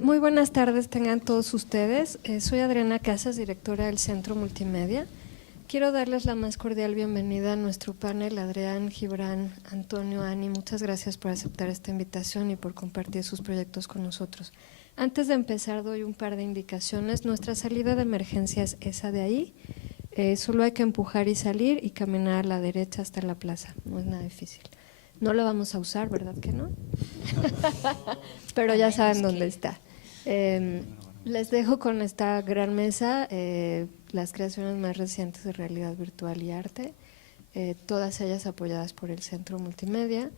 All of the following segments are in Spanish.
Muy buenas tardes tengan todos ustedes. Soy Adriana Casas, directora del Centro Multimedia. Quiero darles la más cordial bienvenida a nuestro panel. Adrián, Gibran, Antonio, Ani, muchas gracias por aceptar esta invitación y por compartir sus proyectos con nosotros. Antes de empezar doy un par de indicaciones. Nuestra salida de emergencia es esa de ahí. Solo hay que empujar y salir y caminar a la derecha hasta la plaza. No es nada difícil. No la vamos a usar, ¿verdad que no? Pero ya saben dónde está. Les dejo con esta gran mesa las creaciones más recientes de realidad virtual y arte, todas ellas apoyadas por el Centro Multimedia,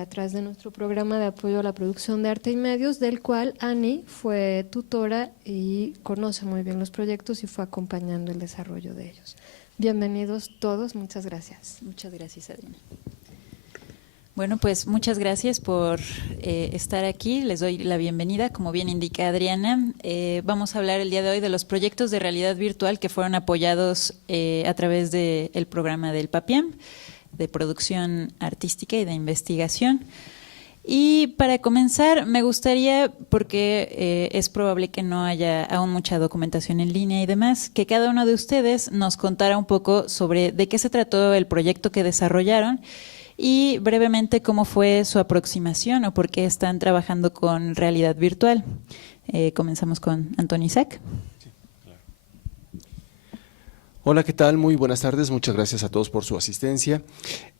a través de nuestro programa de apoyo a la producción de arte y medios, del cual Ani fue tutora y conoce muy bien los proyectos y fue acompañando el desarrollo de ellos. Bienvenidos todos, muchas gracias. Muchas gracias, Adriana. Bueno, pues muchas gracias por estar aquí. Les doy la bienvenida. Como bien indica Adriana, vamos a hablar el día de hoy de los proyectos de realidad virtual que fueron apoyados a través del programa del PAPIAM, de producción artística y de investigación. Y para comenzar, me gustaría, porque es probable que no haya aún mucha documentación en línea y demás, que cada uno de ustedes nos contara un poco sobre de qué se trató el proyecto que desarrollaron y brevemente cómo fue su aproximación o por qué están trabajando con realidad virtual. Comenzamos con Antonio Isaac. Sí, claro. Hola, ¿qué tal? Muy buenas tardes, muchas gracias a todos por su asistencia.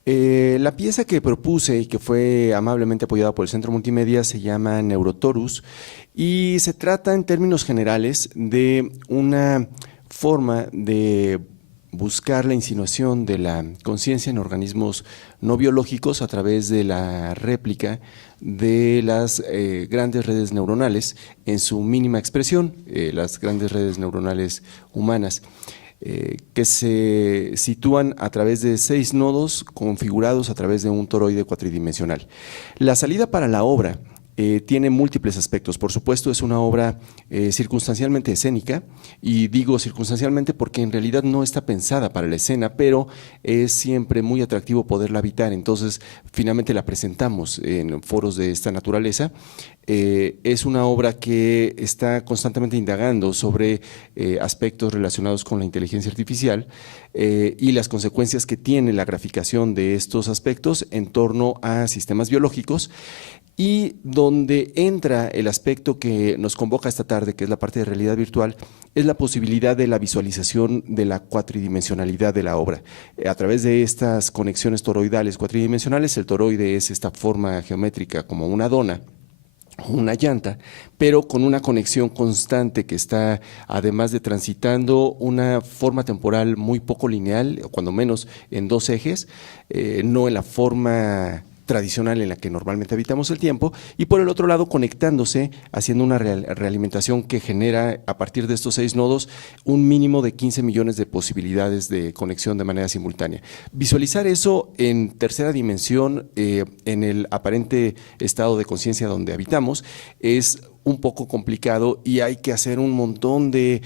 La pieza que propuse y que fue amablemente apoyada por el Centro Multimedia se llama Neurotorus y se trata en términos generales de una forma de buscar la insinuación de la conciencia en organismos no biológicos a través de la réplica de las grandes redes neuronales en su mínima expresión, las grandes redes neuronales humanas, que se sitúan a través de 6 nodos configurados a través de un toroide cuatridimensional. La salida para la obra tiene múltiples aspectos. Por supuesto, es una obra circunstancialmente escénica, y digo circunstancialmente porque en realidad no está pensada para la escena, pero es siempre muy atractivo poderla habitar. Entonces, finalmente la presentamos en foros de esta naturaleza. Es una obra que está constantemente indagando sobre aspectos relacionados con la inteligencia artificial y las consecuencias que tiene la graficación de estos aspectos en torno a sistemas biológicos, y donde entra el aspecto que nos convoca esta tarde, que es la parte de realidad virtual, es la posibilidad de la visualización de la cuatridimensionalidad de la obra. A través de estas conexiones toroidales cuatridimensionales, el toroide es esta forma geométrica como una dona, una llanta, pero con una conexión constante que está, además de transitando una forma temporal muy poco lineal, o cuando menos en 2 ejes, no en la forma tradicional en la que normalmente habitamos el tiempo, y por el otro lado conectándose, haciendo una realimentación que genera a partir de estos 6 nodos un mínimo de 15 millones de posibilidades de conexión de manera simultánea. Visualizar eso en tercera dimensión, en el aparente estado de conciencia donde habitamos, es un poco complicado y hay que hacer un montón de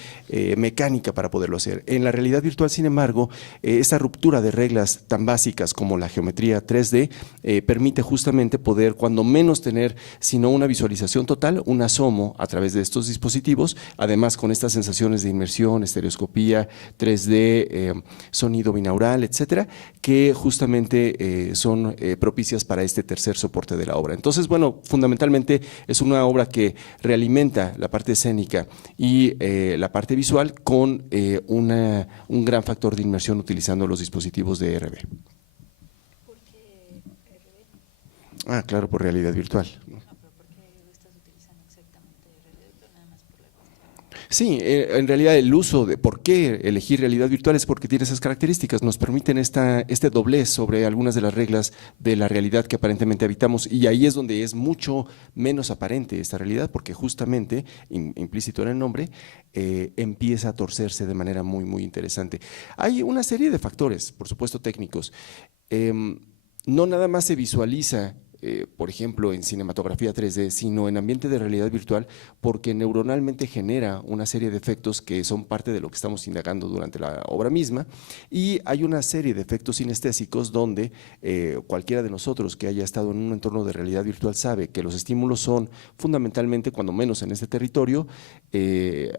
mecánica para poderlo hacer. En la realidad virtual, sin embargo, esta ruptura de reglas tan básicas como la geometría 3D permite justamente poder, cuando menos tener, sino una visualización total, un asomo a través de estos dispositivos, además con estas sensaciones de inmersión, estereoscopía, 3D, sonido binaural, etcétera, que justamente son propicias para este tercer soporte de la obra. Entonces, bueno, fundamentalmente es una obra que realimenta la parte escénica y la parte visual con un gran factor de inmersión utilizando los dispositivos de RB. ¿Por qué RB? Ah, claro, por realidad virtual. ¿Por qué lo estás utilizando exactamente realidad virtual? Nada más por la cuestión. Sí, en realidad el uso de por qué elegir realidad virtual es porque tiene esas características, nos permiten este doblez sobre algunas de las reglas de la realidad que aparentemente habitamos, y ahí es donde es mucho menos aparente esta realidad, porque justamente, implícito en el nombre, empieza a torcerse de manera muy, muy interesante. Hay una serie de factores, por supuesto técnicos. No nada más se visualiza por ejemplo, en cinematografía 3D, sino en ambiente de realidad virtual, porque neuronalmente genera una serie de efectos que son parte de lo que estamos indagando durante la obra misma, y hay una serie de efectos sinestésicos donde cualquiera de nosotros que haya estado en un entorno de realidad virtual sabe que los estímulos son fundamentalmente, cuando menos en este territorio,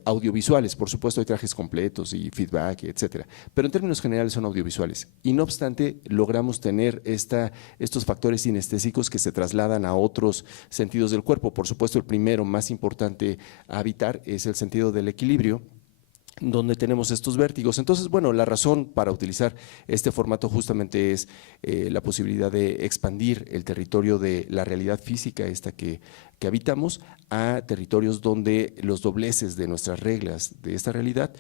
audiovisuales. Por supuesto hay trajes completos y feedback, etcétera, pero en términos generales son audiovisuales, y no obstante logramos tener estos factores sinestésicos que se trasladan a otros sentidos del cuerpo. Por supuesto, el primero más importante a habitar es el sentido del equilibrio, donde tenemos estos vértigos. Entonces, bueno, la razón para utilizar este formato justamente es la posibilidad de expandir el territorio de la realidad física, esta que habitamos, a territorios donde los dobleces de nuestras reglas de esta realidad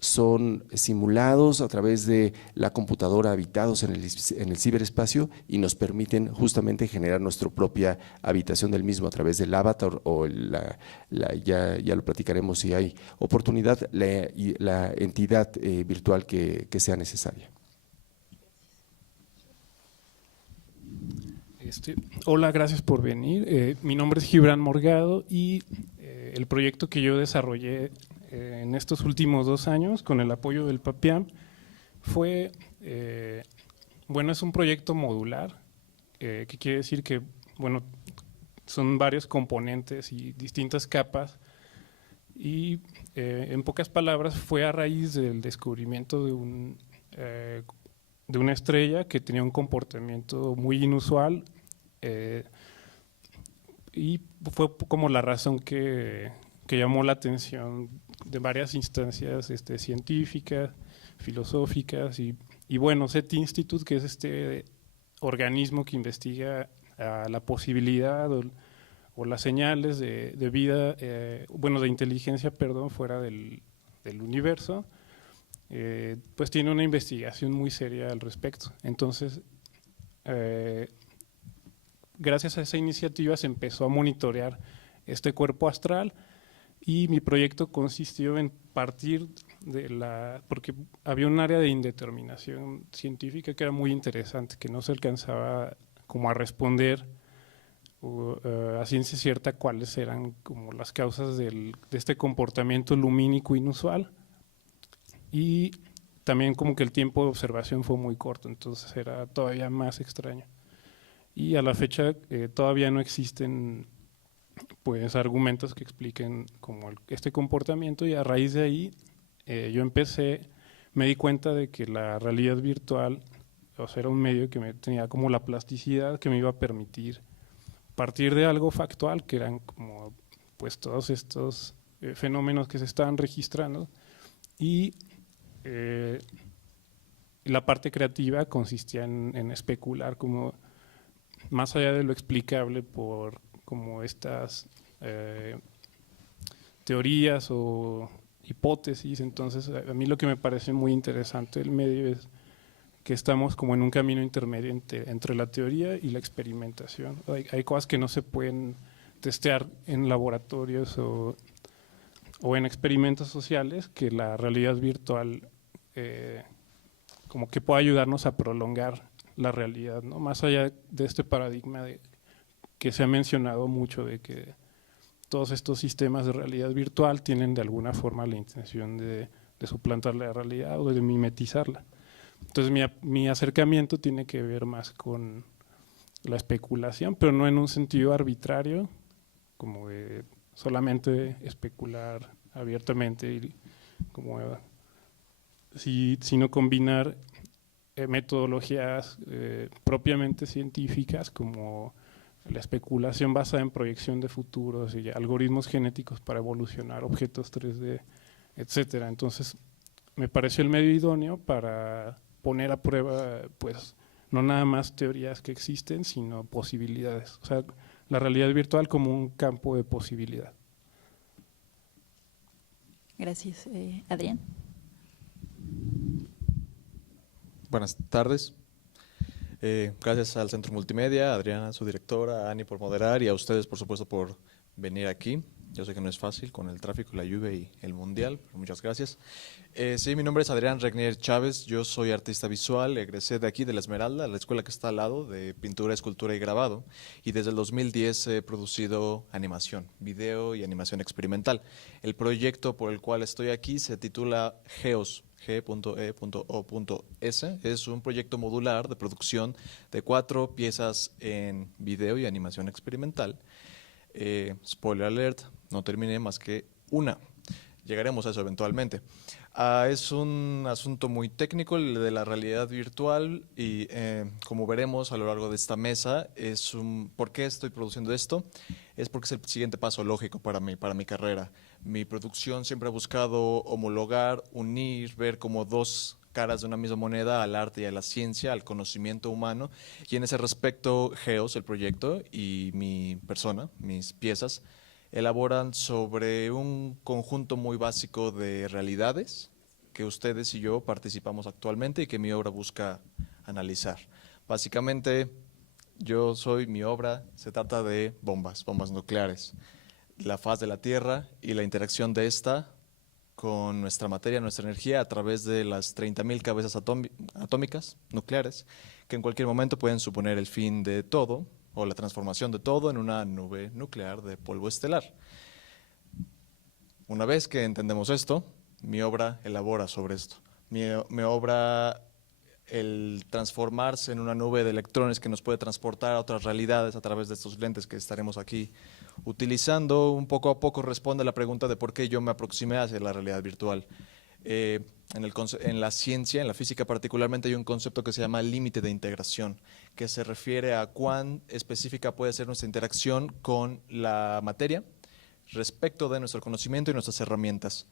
son simulados a través de la computadora, habitados en el ciberespacio, y nos permiten justamente generar nuestra propia habitación del mismo a través del avatar o ya lo platicaremos si hay oportunidad, la entidad virtual que sea necesaria. Hola, gracias por venir. Mi nombre es Gibran Morgado y el proyecto que yo desarrollé en estos últimos 2 años con el apoyo del PAPIAM fue, bueno, es un proyecto modular, que quiere decir que, bueno, son varios componentes y distintas capas, y en pocas palabras fue a raíz del descubrimiento de una estrella que tenía un comportamiento muy inusual, y fue como la razón que llamó la atención de varias instancias científicas, filosóficas, y bueno, SETI Institute, que es este organismo que investiga la posibilidad o las señales de vida, bueno, de inteligencia, perdón, fuera del universo, pues tiene una investigación muy seria al respecto. Entonces, gracias a esa iniciativa se empezó a monitorear este cuerpo astral, y mi proyecto consistió en partir porque había un área de indeterminación científica que era muy interesante, que no se alcanzaba como a responder a ciencia cierta cuáles eran como las causas de este comportamiento lumínico inusual, y también como que el tiempo de observación fue muy corto, entonces era todavía más extraño. Y a la fecha todavía no existen pues argumentos que expliquen como este comportamiento, y a raíz de ahí yo me di cuenta de que la realidad virtual, o sea, era un medio que tenía como la plasticidad que me iba a permitir partir de algo factual, que eran como pues todos estos fenómenos que se estaban registrando, y la parte creativa consistía en especular como más allá de lo explicable por como estas teorías o hipótesis. Entonces, a mí lo que me parece muy interesante del medio es que estamos como en un camino intermedio entre la teoría y la experimentación. Hay cosas que no se pueden testear en laboratorios o en experimentos sociales, que la realidad virtual como que puede ayudarnos a prolongar la realidad, ¿no? Más allá de este paradigma que se ha mencionado mucho, de que todos estos sistemas de realidad virtual tienen de alguna forma la intención de suplantar la realidad o de mimetizarla. Entonces mi acercamiento tiene que ver más con la especulación, pero no en un sentido arbitrario, como de solamente especular abiertamente, y como sino combinar metodologías propiamente científicas, como la especulación basada en proyección de futuros y algoritmos genéticos para evolucionar objetos 3D, etcétera. Entonces, me pareció el medio idóneo para poner a prueba, pues, no nada más teorías que existen, sino posibilidades. O sea, la realidad virtual como un campo de posibilidad. Gracias. Adrián. Buenas tardes. Gracias al Centro Multimedia, a Adriana, su directora, a Ani por moderar y a ustedes, por supuesto, por venir aquí. Yo sé que no es fácil con el tráfico, la lluvia y el mundial, pero muchas gracias. Sí, mi nombre es Adrián Regnier Chávez, yo soy artista visual, egresé de aquí, de La Esmeralda, la escuela que está al lado, de pintura, escultura y grabado, y desde el 2010 he producido animación, video y animación experimental. El proyecto por el cual estoy aquí se titula GEOS, G.E.O.S. Es un proyecto modular de producción de 4 piezas en video y animación experimental. Spoiler alert, no terminé más que una. Llegaremos a eso eventualmente. Es un asunto muy técnico el de la realidad virtual y como veremos a lo largo de esta mesa, ¿por qué estoy produciendo esto? Es porque es el siguiente paso lógico para mi carrera. Mi producción siempre ha buscado homologar, unir, ver como dos caras de una misma moneda al arte y a la ciencia, al conocimiento humano. Y en ese respecto, GEOS, el proyecto, y mi persona, mis piezas, elaboran sobre un conjunto muy básico de realidades que ustedes y yo participamos actualmente y que mi obra busca analizar. Básicamente, mi obra se trata de bombas nucleares, la faz de la Tierra y la interacción de esta con nuestra materia, nuestra energía, a través de las 30.000 cabezas atómicas nucleares, que en cualquier momento pueden suponer el fin de todo o la transformación de todo en una nube nuclear de polvo estelar. Una vez que entendemos esto, mi obra elabora sobre esto. Mi obra, el transformarse en una nube de electrones que nos puede transportar a otras realidades a través de estos lentes que estaremos aquí utilizando, un poco a poco responde a la pregunta de por qué yo me aproximé hacia la realidad virtual. En la ciencia, en la física particularmente, hay un concepto que se llama límite de integración, que se refiere a cuán específica puede ser nuestra interacción con la materia respecto de nuestro conocimiento y nuestras herramientas.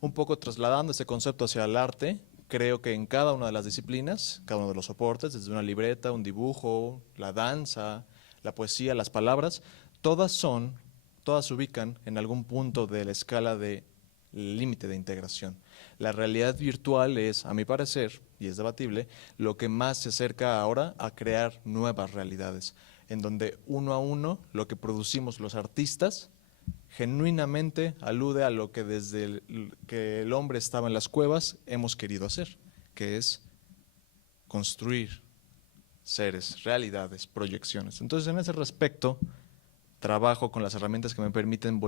Un poco trasladando ese concepto hacia el arte, creo que en cada una de las disciplinas, cada uno de los soportes, desde una libreta, un dibujo, la danza, la poesía, las palabras, todas se ubican en algún punto de la escala de límite de integración. La realidad virtual es, a mi parecer, y es debatible, lo que más se acerca ahora a crear nuevas realidades, en donde uno a uno lo que producimos los artistas genuinamente alude a lo que desde que el hombre estaba en las cuevas hemos querido hacer, que es construir seres, realidades, proyecciones. Entonces, en ese respecto, trabajo con las herramientas que me permiten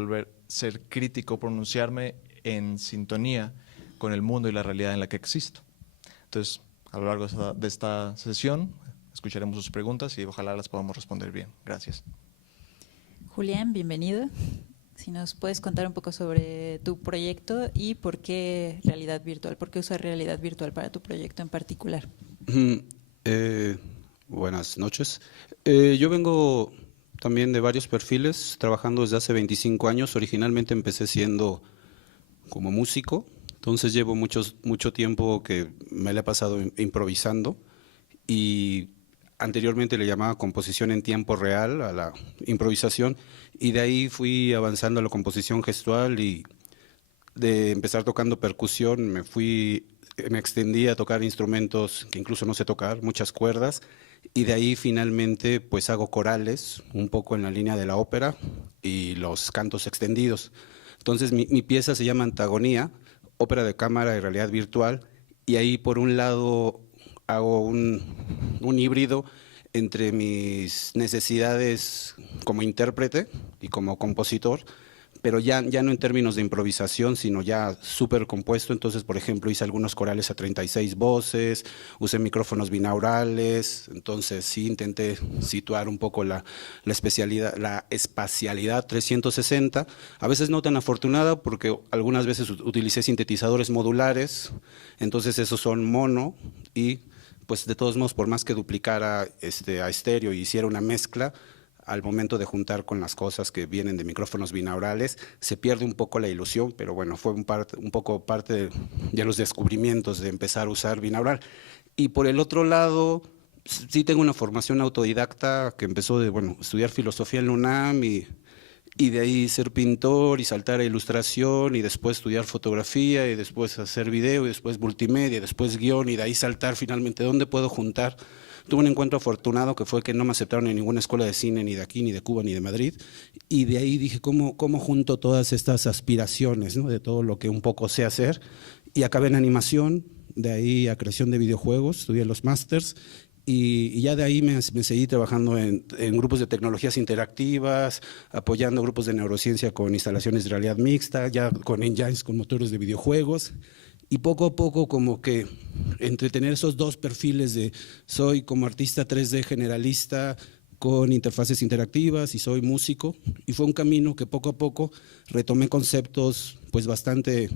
ser crítico, pronunciarme en sintonía con el mundo y la realidad en la que existo. Entonces, a lo largo de esta sesión, escucharemos sus preguntas y ojalá las podamos responder bien. Gracias. Julián, bienvenido. Si nos puedes contar un poco sobre tu proyecto y por qué realidad virtual, por qué usar realidad virtual para tu proyecto en particular. Buenas noches. Yo vengo también de varios perfiles, trabajando desde hace 25 años. Originalmente empecé siendo como músico, entonces llevo mucho tiempo que me la he pasado improvisando y anteriormente le llamaba composición en tiempo real a la improvisación y de ahí fui avanzando a la composición gestual y de empezar tocando percusión me extendí a tocar instrumentos que incluso no sé tocar, muchas cuerdas, y de ahí finalmente pues hago corales, un poco en la línea de la ópera y los cantos extendidos. Entonces mi pieza se llama Antagonía, ópera de cámara y realidad virtual, y ahí por un lado hago un híbrido entre mis necesidades como intérprete y como compositor, pero ya no en términos de improvisación, sino ya súper compuesto. Entonces, por ejemplo, hice algunos corales a 36 voces, usé micrófonos binaurales, entonces sí intenté situar un poco la espacialidad 360, a veces no tan afortunada porque algunas veces utilicé sintetizadores modulares, entonces esos son mono y pues de todos modos, por más que duplicara a estéreo y hiciera una mezcla, al momento de juntar con las cosas que vienen de micrófonos binaurales, se pierde un poco la ilusión, pero bueno, fue un poco parte de los descubrimientos de empezar a usar binaural. Y por el otro lado, sí tengo una formación autodidacta que empezó de, estudiar filosofía en la UNAM y de ahí ser pintor y saltar a ilustración y después estudiar fotografía y después hacer video y después multimedia y después guión y de ahí saltar finalmente dónde puedo juntar tuve un encuentro afortunado que fue que no me aceptaron en ninguna escuela de cine, ni de aquí, ni de Cuba, ni de Madrid, y de ahí dije, ¿cómo junto todas estas aspiraciones, ¿no? De todo lo que un poco sé hacer? Y acabé en animación, de ahí a creación de videojuegos, estudié los másters, y ya de ahí me seguí trabajando en grupos de tecnologías interactivas, apoyando grupos de neurociencia con instalaciones de realidad mixta, ya con engines, con motores de videojuegos. Y poco a poco como que entre tener esos dos perfiles de soy como artista 3D generalista con interfaces interactivas y soy músico, y fue un camino que poco a poco retomé conceptos pues bastante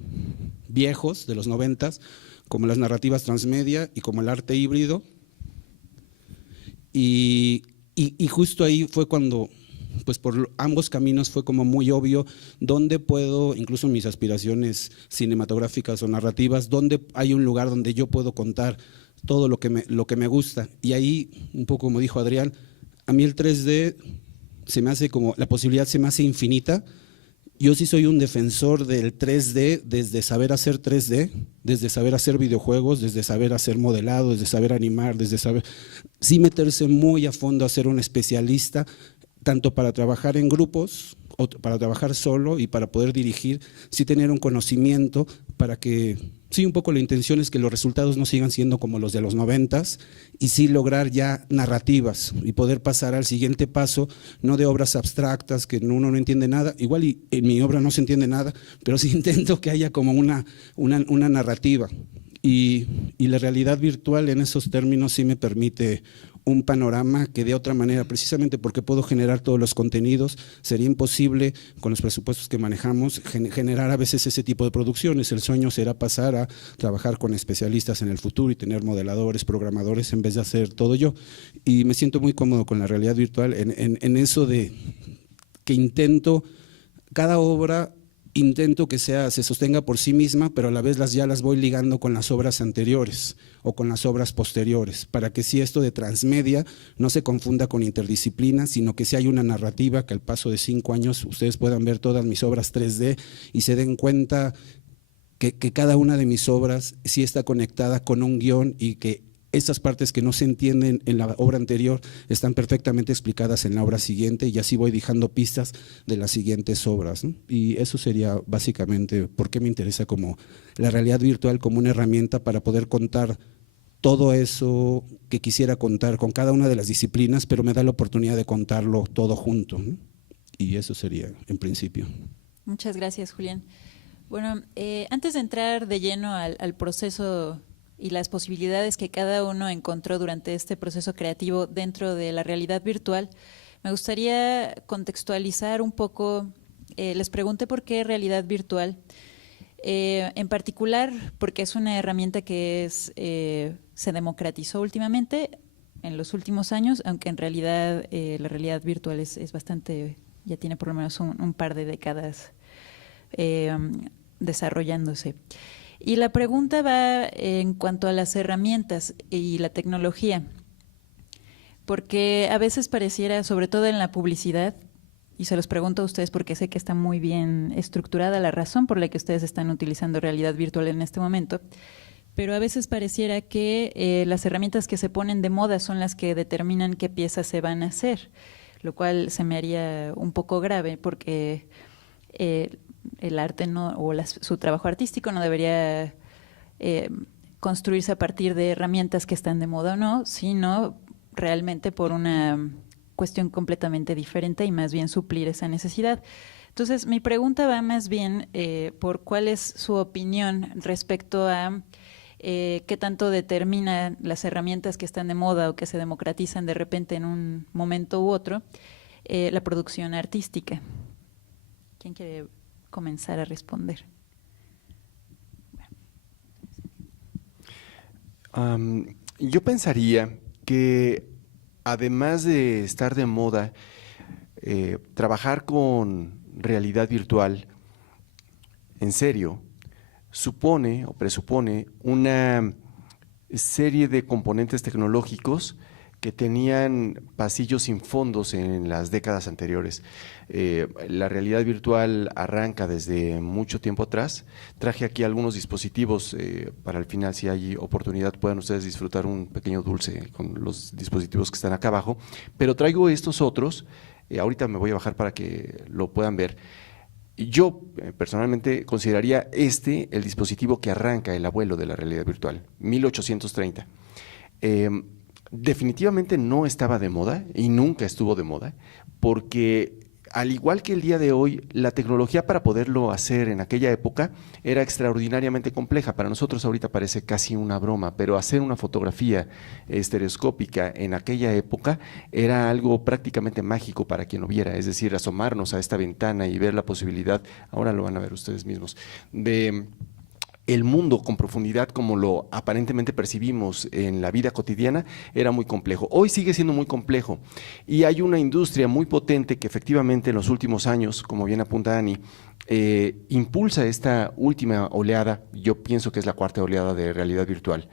viejos de los 90s, como las narrativas transmedia y como el arte híbrido. Y justo ahí fue cuando, pues por ambos caminos fue como muy obvio dónde puedo, incluso mis aspiraciones cinematográficas o narrativas, dónde hay un lugar donde yo puedo contar todo lo que me gusta. Y ahí, un poco como dijo Adrián, a mí el 3D se me hace como, la posibilidad se me hace infinita. Yo sí soy un defensor del 3D, desde saber hacer 3D, desde saber hacer videojuegos, desde saber hacer modelado, desde saber animar, desde saber, sí meterse muy a fondo a ser un especialista, tanto para trabajar en grupos, o para trabajar solo y para poder dirigir, sí tener un conocimiento para que, sí, un poco la intención es que los resultados no sigan siendo como los de los 90s y sí lograr ya narrativas y poder pasar al siguiente paso, no de obras abstractas que uno no entiende nada, igual y en mi obra no se entiende nada, pero sí intento que haya como una narrativa. Y la realidad virtual en esos términos sí me permite un panorama que de otra manera, precisamente porque puedo generar todos los contenidos, sería imposible con los presupuestos que manejamos generar a veces ese tipo de producciones. El sueño será pasar a trabajar con especialistas en el futuro y tener modeladores, programadores, en vez de hacer todo yo. Y me siento muy cómodo con la realidad virtual en eso de que intento, cada obra intento que se sostenga por sí misma, pero a la vez ya las voy ligando con las obras anteriores o con las obras posteriores, para que si esto de transmedia no se confunda con interdisciplina, sino que si hay una narrativa que al paso de 5 años ustedes puedan ver todas mis obras 3D y se den cuenta que cada una de mis obras sí está conectada con un guión y que estas partes que no se entienden en la obra anterior están perfectamente explicadas en la obra siguiente, y así voy dejando pistas de las siguientes obras, ¿no? Y eso sería básicamente por qué me interesa como la realidad virtual como una herramienta para poder contar todo eso que quisiera contar con cada una de las disciplinas, pero me da la oportunidad de contarlo todo junto, ¿no? Y eso sería en principio. Muchas gracias, Julián. Bueno, antes de entrar de lleno al proceso y las posibilidades que cada uno encontró durante este proceso creativo dentro de la realidad virtual, me gustaría contextualizar un poco, les pregunté por qué realidad virtual, en particular porque es una herramienta que se democratizó últimamente, en los últimos años, aunque en realidad la realidad virtual es bastante, ya tiene por lo menos un par de décadas desarrollándose. Y la pregunta va en cuanto a las herramientas y la tecnología, porque a veces pareciera, sobre todo en la publicidad, y se los pregunto a ustedes porque sé que está muy bien estructurada la razón por la que ustedes están utilizando realidad virtual en este momento, pero a veces pareciera que las herramientas que se ponen de moda son las que determinan qué piezas se van a hacer, lo cual se me haría un poco grave porque el arte su trabajo artístico no debería construirse a partir de herramientas que están de moda o no, sino realmente por una cuestión completamente diferente y más bien suplir esa necesidad. Entonces, mi pregunta va más bien por cuál es su opinión respecto a qué tanto determinan las herramientas que están de moda o que se democratizan de repente en un momento u otro la producción artística. ¿Quién quiere comenzar a responder? Yo pensaría que además de estar de moda, trabajar con realidad virtual en serio supone o presupone una serie de componentes tecnológicos que tenían pasillos sin fondos en las décadas anteriores. La realidad virtual arranca desde mucho tiempo atrás. Traje aquí algunos dispositivos para al final, si hay oportunidad, puedan ustedes disfrutar un pequeño dulce con los dispositivos que están acá abajo, pero traigo estos otros, ahorita me voy a bajar para que lo puedan ver. Yo personalmente consideraría el dispositivo que arranca el abuelo de la realidad virtual, 1830. Definitivamente no estaba de moda y nunca estuvo de moda, porque al igual que el día de hoy, la tecnología para poderlo hacer en aquella época era extraordinariamente compleja. Para nosotros ahorita parece casi una broma, pero hacer una fotografía estereoscópica en aquella época era algo prácticamente mágico para quien lo viera, es decir, asomarnos a esta ventana y ver la posibilidad, ahora lo van a ver ustedes mismos, de el mundo con profundidad como lo aparentemente percibimos en la vida cotidiana era muy complejo. Hoy sigue siendo muy complejo y hay una industria muy potente que efectivamente en los últimos años, como bien apunta Ani, impulsa esta última oleada, yo pienso que es la cuarta oleada de realidad virtual,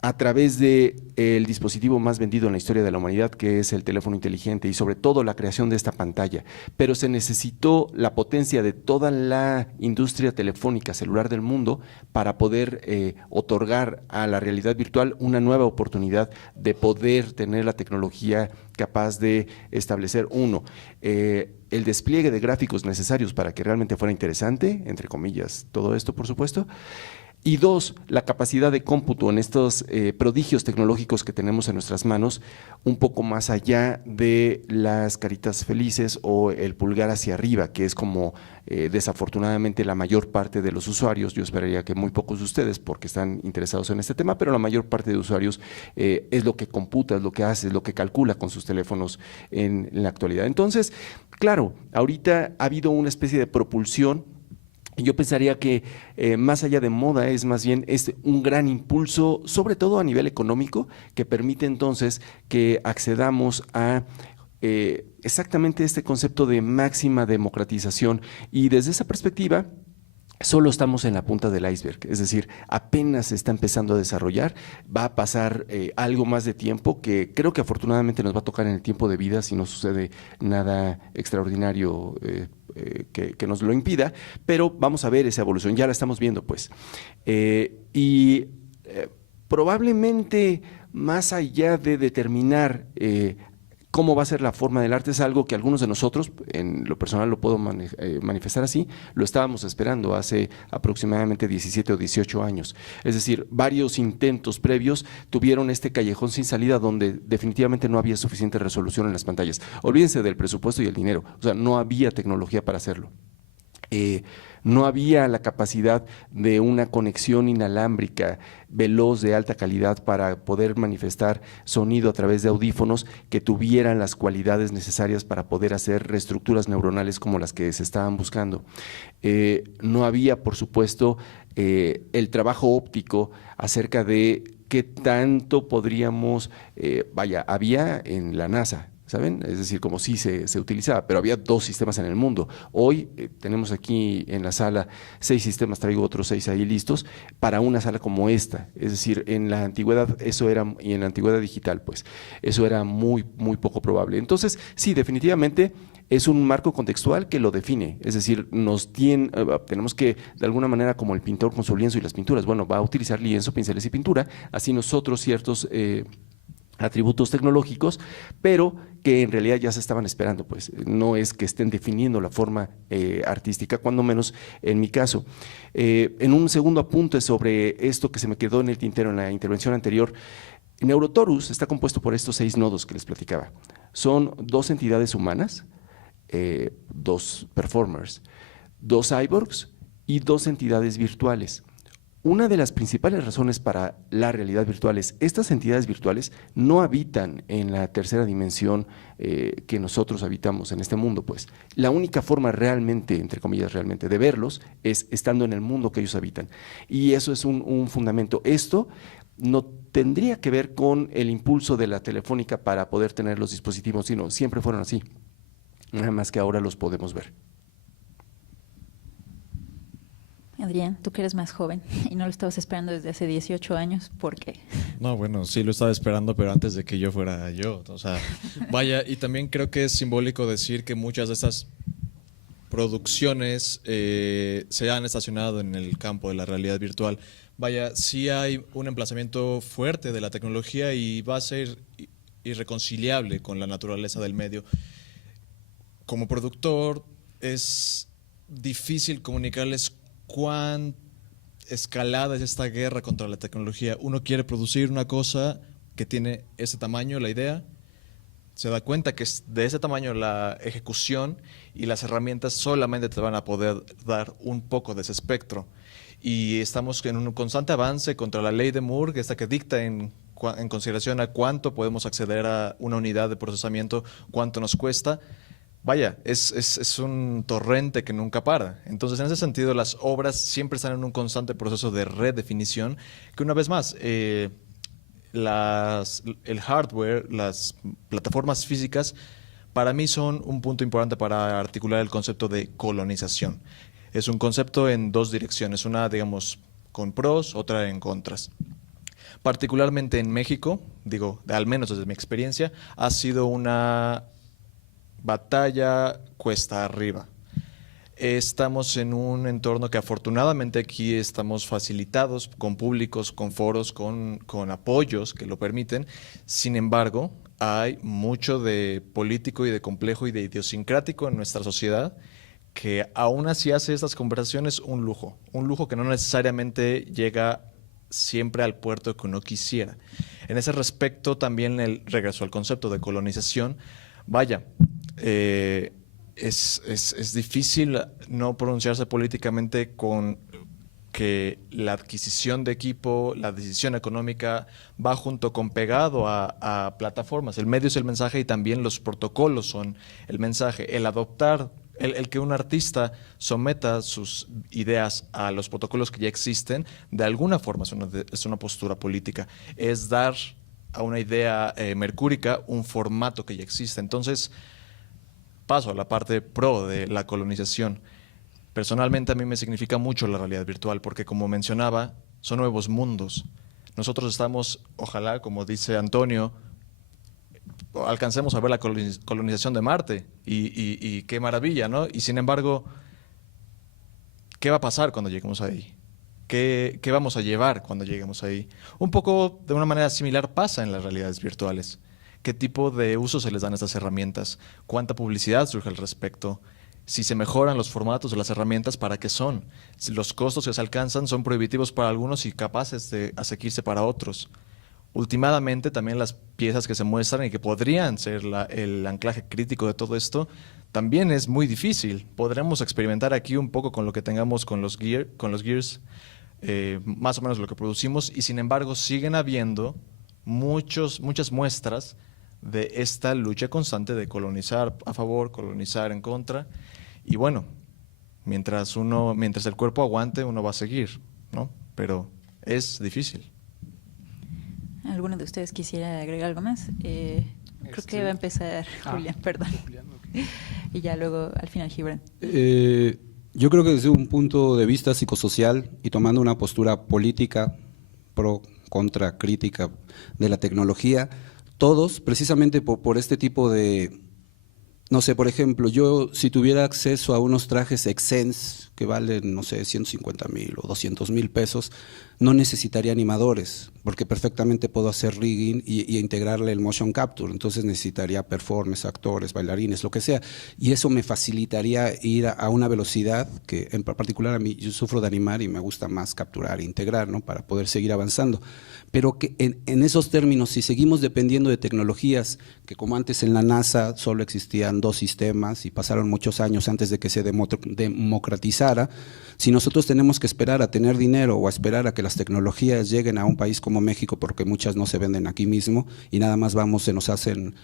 a través del dispositivo más vendido en la historia de la humanidad, que es el teléfono inteligente, y sobre todo la creación de esta pantalla. Pero se necesitó la potencia de toda la industria telefónica celular del mundo para poder otorgar a la realidad virtual una nueva oportunidad de poder tener la tecnología capaz de establecer, el despliegue de gráficos necesarios para que realmente fuera interesante, entre comillas, todo esto, por supuesto. Y dos, la capacidad de cómputo en estos prodigios tecnológicos que tenemos en nuestras manos, un poco más allá de las caritas felices o el pulgar hacia arriba, que es como desafortunadamente la mayor parte de los usuarios, yo esperaría que muy pocos de ustedes porque están interesados en este tema, pero la mayor parte de usuarios es lo que computa, es lo que hace, es lo que calcula con sus teléfonos en la actualidad. Entonces, claro, ahorita ha habido una especie de propulsión. Yo pensaría que más allá de moda es más bien un gran impulso, sobre todo a nivel económico, que permite entonces que accedamos a exactamente este concepto de máxima democratización. Y desde esa perspectiva, solo estamos en la punta del iceberg, es decir, apenas se está empezando a desarrollar, va a pasar algo más de tiempo que creo que afortunadamente nos va a tocar en el tiempo de vida si no sucede nada extraordinario que nos lo impida, pero vamos a ver esa evolución, ya la estamos viendo pues. Probablemente más allá de determinar cómo va a ser la forma del arte, es algo que algunos de nosotros, en lo personal lo puedo manifestar así, lo estábamos esperando hace aproximadamente 17 o 18 años. Es decir, varios intentos previos tuvieron este callejón sin salida donde definitivamente no había suficiente resolución en las pantallas. Olvídense del presupuesto y el dinero, o sea, no había tecnología para hacerlo. No había la capacidad de una conexión inalámbrica veloz de alta calidad para poder manifestar sonido a través de audífonos que tuvieran las cualidades necesarias para poder hacer reestructuras neuronales como las que se estaban buscando. No había, por supuesto, el trabajo óptico acerca de qué tanto podríamos, había en la NASA, ¿saben? Es decir, como sí se utilizaba, pero había 2 sistemas en el mundo. Hoy tenemos aquí en la sala 6 sistemas, traigo otros 6 ahí listos, para una sala como esta. Es decir, en la antigüedad eso era, y en la antigüedad digital, pues, eso era muy, muy poco probable. Entonces, sí, definitivamente es un marco contextual que lo define, es decir, tenemos que, de alguna manera, como el pintor con su lienzo y las pinturas, bueno, va a utilizar lienzo, pinceles y pintura, así nosotros ciertos atributos tecnológicos, pero que en realidad ya se estaban esperando, pues no es que estén definiendo la forma artística, cuando menos en mi caso. En un segundo apunte sobre esto que se me quedó en el tintero en la intervención anterior, Neurotorus está compuesto por estos 6 nodos que les platicaba. Son 2 entidades humanas, 2 performers, 2 cyborgs y 2 entidades virtuales. Una de las principales razones para la realidad virtual es estas entidades virtuales no habitan en la tercera dimensión que nosotros habitamos en este mundo, pues. La única forma realmente, entre comillas realmente, de verlos es estando en el mundo que ellos habitan. Y eso es un fundamento. Esto no tendría que ver con el impulso de la telefónica para poder tener los dispositivos, sino siempre fueron así. Nada más que ahora los podemos ver. Adrián, tú que eres más joven y no lo estabas esperando desde hace 18 años, ¿por qué? No, bueno, sí lo estaba esperando, pero antes de que yo fuera yo. O sea, vaya, y también creo que es simbólico decir que muchas de estas producciones se han estacionado en el campo de la realidad virtual. Vaya, sí hay un emplazamiento fuerte de la tecnología y va a ser irreconciliable con la naturaleza del medio. Como productor es difícil comunicarles cuán escalada es esta guerra contra la tecnología. Uno quiere producir una cosa que tiene ese tamaño, la idea, se da cuenta que es de ese tamaño la ejecución y las herramientas solamente te van a poder dar un poco de ese espectro. Y estamos en un constante avance contra la ley de Moore, esta que dicta en consideración a cuánto podemos acceder a una unidad de procesamiento, cuánto nos cuesta. Vaya, es un torrente que nunca para. Entonces, en ese sentido, las obras siempre están en un constante proceso de redefinición, que una vez más, el hardware, las plataformas físicas, para mí son un punto importante para articular el concepto de colonización. Es un concepto en dos direcciones, una, digamos, con pros, otra en contras. Particularmente en México, digo, al menos desde mi experiencia, ha sido una batalla cuesta arriba. Estamos en un entorno que afortunadamente aquí estamos facilitados con públicos, con foros, con apoyos que lo permiten. Sin embargo, hay mucho de político y de complejo y de idiosincrático en nuestra sociedad que aún así hace estas conversaciones un lujo que no necesariamente llega siempre al puerto que uno quisiera. En ese respecto, también el regreso al concepto de colonización, vaya, es difícil no pronunciarse políticamente con que la adquisición de equipo, la decisión económica va junto con pegado a plataformas. El medio es el mensaje y también los protocolos son el mensaje. El adoptar, el que un artista someta sus ideas a los protocolos que ya existen, de alguna forma es una postura política. Es dar a una idea mercúrica un formato que ya existe. Entonces, paso a la parte pro de la colonización. Personalmente a mí me significa mucho la realidad virtual porque, como mencionaba, son nuevos mundos. Nosotros estamos, ojalá, como dice Antonio, alcancemos a ver la colonización de Marte y qué maravilla, ¿no? Y sin embargo, ¿qué va a pasar cuando lleguemos ahí? ¿Qué vamos a llevar cuando lleguemos ahí? Un poco de una manera similar pasa en las realidades virtuales. ¿Qué tipo de uso se les dan a estas herramientas? ¿Cuánta publicidad surge al respecto? Si se mejoran los formatos de las herramientas, ¿para qué son? Si los costos que se alcanzan son prohibitivos para algunos y capaces de asequirse para otros. Últimamente, también las piezas que se muestran y que podrían ser el anclaje crítico de todo esto, también es muy difícil. Podremos experimentar aquí un poco con lo que tengamos con los Gears, más o menos lo que producimos, y sin embargo siguen habiendo muchas muestras de esta lucha constante de colonizar a favor, colonizar en contra. Y bueno, mientras el cuerpo aguante, uno va a seguir, ¿no? Pero es difícil. ¿Alguno de ustedes quisiera agregar algo más? Creo que va a empezar Julián, perdón. Julián, okay. Y ya luego al final Gibran. Yo creo que desde un punto de vista psicosocial y tomando una postura política, pro, contra, crítica de la tecnología, todos, precisamente por este tipo de, no sé, por ejemplo, yo si tuviera acceso a unos trajes Excense que valen, no sé, 150,000 o 200,000 pesos, no necesitaría animadores, porque perfectamente puedo hacer rigging y integrarle el motion capture. Entonces necesitaría performers, actores, bailarines, lo que sea, y eso me facilitaría ir a una velocidad que en particular a mí, yo sufro de animar y me gusta más capturar e integrar, ¿no? Para poder seguir avanzando. Pero que en esos términos, si seguimos dependiendo de tecnologías que, como antes en la NASA solo existían 2 sistemas y pasaron muchos años antes de que se democratizara, si nosotros tenemos que esperar a tener dinero o a esperar a que las tecnologías lleguen a un país como México, porque muchas no se venden aquí mismo y nada más se nos hacen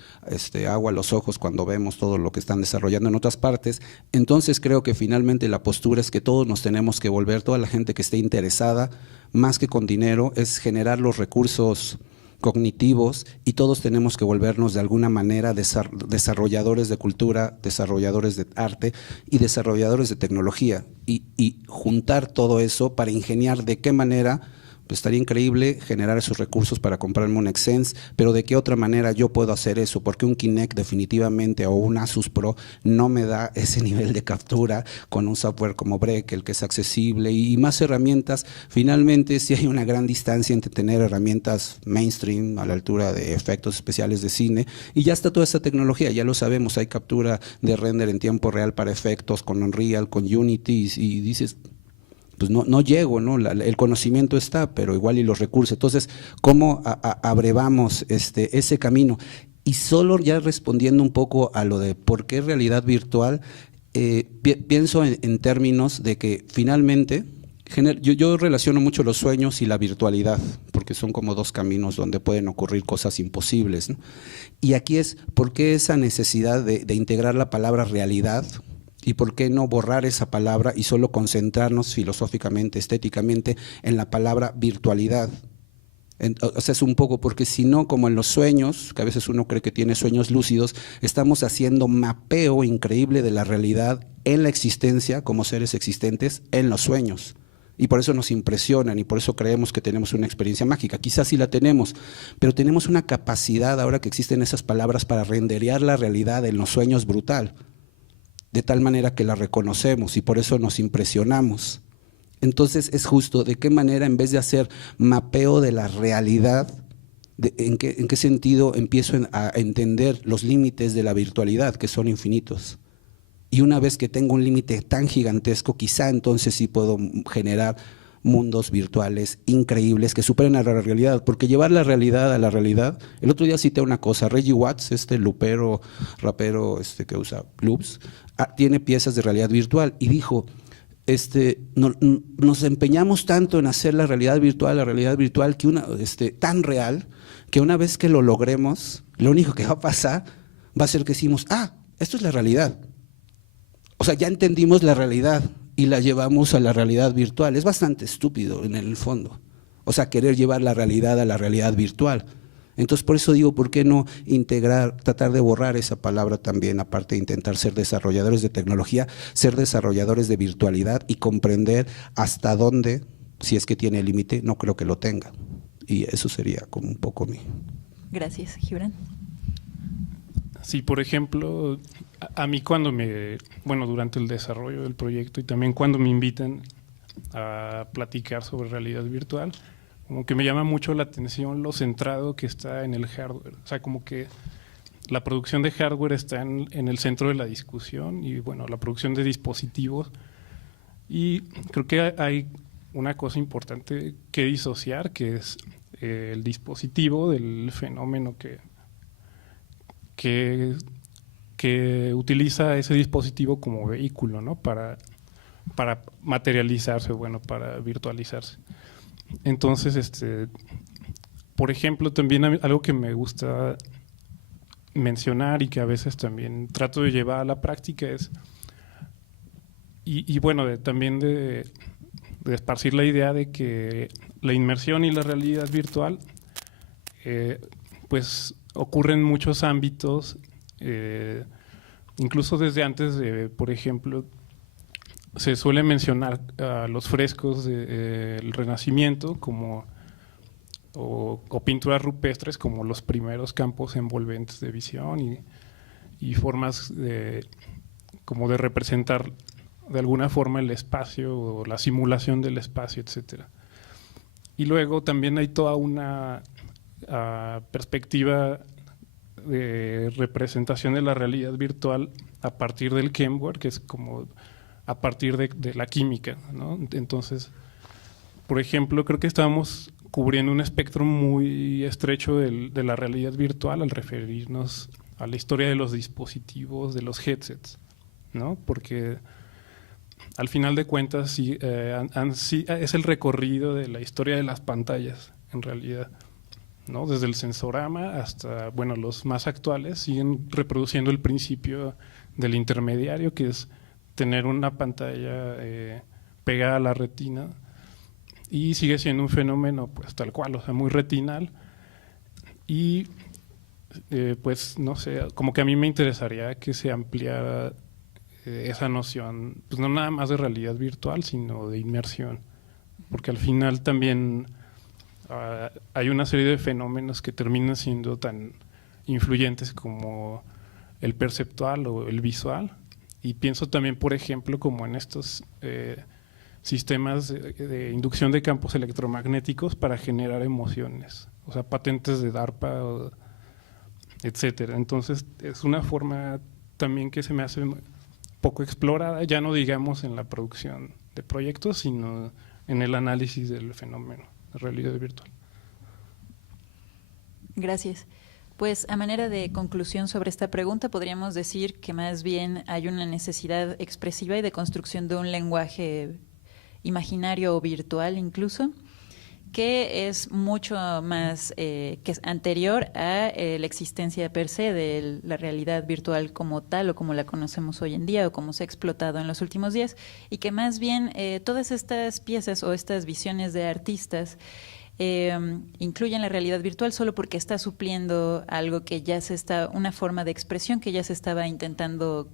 agua a los ojos cuando vemos todo lo que están desarrollando en otras partes, entonces creo que finalmente la postura es que todos nos tenemos que volver, toda la gente que esté interesada, más que con dinero, es generar los recursos cognitivos, y todos tenemos que volvernos de alguna manera desarrolladores de cultura, desarrolladores de arte y desarrolladores de tecnología, y juntar todo eso para ingeniar de qué manera. Pues estaría increíble generar esos recursos para comprarme un Xsense, pero ¿de qué otra manera yo puedo hacer eso? Porque un Kinect definitivamente o un Asus Pro no me da ese nivel de captura con un software como Brekel, que es accesible, y más herramientas. Finalmente sí hay una gran distancia entre tener herramientas mainstream a la altura de efectos especiales de cine, y ya está toda esa tecnología, ya lo sabemos, hay captura de render en tiempo real para efectos con Unreal, con Unity, y dices… pues no llego, ¿no? El conocimiento está, pero igual y los recursos. Entonces, ¿cómo abrevamos ese camino? Y solo ya respondiendo un poco a lo de por qué realidad virtual, pienso en términos de que finalmente, yo relaciono mucho los sueños y la virtualidad, porque son como dos caminos donde pueden ocurrir cosas imposibles, ¿no? Y aquí es, ¿por qué esa necesidad de integrar la palabra realidad? ¿Y por qué no borrar esa palabra y solo concentrarnos filosóficamente, estéticamente, en la palabra virtualidad? O sea, es un poco, porque si no, como en los sueños, que a veces uno cree que tiene sueños lúcidos, estamos haciendo mapeo increíble de la realidad en la existencia, como seres existentes, en los sueños. Y por eso nos impresionan y por eso creemos que tenemos una experiencia mágica. Quizás sí la tenemos, pero tenemos una capacidad, ahora que existen esas palabras, para renderear la realidad en los sueños brutal, de tal manera que la reconocemos y por eso nos impresionamos. Entonces es justo, ¿de qué manera en vez de hacer mapeo de la realidad, en qué sentido empiezo a entender los límites de la virtualidad, que son infinitos? Y una vez que tengo un límite tan gigantesco, quizá entonces sí puedo generar mundos virtuales increíbles que superen a la realidad, porque llevar la realidad a la realidad… El otro día cité una cosa, Reggie Watts, rapero que usa loops, tiene piezas de realidad virtual y dijo, nos empeñamos tanto en hacer la realidad virtual que tan real, que una vez que lo logremos, lo único que va a pasar va a ser que decimos, esto es la realidad. O sea, ya entendimos la realidad y la llevamos a la realidad virtual. Es bastante estúpido en el fondo. O sea, querer llevar la realidad a la realidad virtual. Entonces, por eso digo, ¿por qué no integrar, tratar de borrar esa palabra también, aparte de intentar ser desarrolladores de tecnología, ser desarrolladores de virtualidad y comprender hasta dónde, si es que tiene límite, no creo que lo tenga. Y eso sería como un poco mi… Gracias, Gibran. Sí, por ejemplo, a mí durante el desarrollo del proyecto y también cuando me invitan a platicar sobre realidad virtual, como que me llama mucho la atención lo centrado que está en el hardware. O sea, como que la producción de hardware está en el centro de la discusión y, bueno, la producción de dispositivos. Y creo que hay una cosa importante que disociar, que es el dispositivo del fenómeno que utiliza ese dispositivo como vehículo, ¿no? Para materializarse, para virtualizarse. Entonces, por ejemplo, también algo que me gusta mencionar y que a veces también trato de llevar a la práctica es, también de esparcir la idea de que la inmersión y la realidad virtual pues ocurren en muchos ámbitos, incluso desde antes de, por ejemplo, se suele mencionar los frescos del Renacimiento o pinturas rupestres como los primeros campos envolventes de visión y formas como de representar de alguna forma el espacio o la simulación del espacio, etcétera. Y luego también hay toda una perspectiva de representación de la realidad virtual a partir del Chemware, que es como a partir de la química, ¿no? Entonces, por ejemplo, creo que estamos cubriendo un espectro muy estrecho de la realidad virtual al referirnos a la historia de los dispositivos, de los headsets, ¿no? Porque al final de cuentas sí, es el recorrido de la historia de las pantallas, en realidad, ¿no? Desde el sensorama hasta, los más actuales siguen reproduciendo el principio del intermediario, que es tener una pantalla pegada a la retina, y sigue siendo un fenómeno pues tal cual, o sea, muy retinal, y pues no sé, como que a mí me interesaría que se ampliara esa noción, pues no nada más de realidad virtual, sino de inmersión, porque al final también hay una serie de fenómenos que terminan siendo tan influyentes como el perceptual o el visual, y pienso también, por ejemplo, como en estos sistemas de inducción de campos electromagnéticos para generar emociones, o sea, patentes de DARPA, etcétera. Entonces es una forma también que se me hace poco explorada, ya no digamos en la producción de proyectos, sino en el análisis del fenómeno de realidad virtual. Gracias. Pues a manera de conclusión sobre esta pregunta, podríamos decir que más bien hay una necesidad expresiva y de construcción de un lenguaje imaginario o virtual incluso, que es mucho más, que es anterior a la existencia per se de la realidad virtual como tal o como la conocemos hoy en día o como se ha explotado en los últimos días, y que más bien todas estas piezas o estas visiones de artistas incluyen la realidad virtual solo porque está supliendo algo que ya se está, una forma de expresión que ya se estaba intentando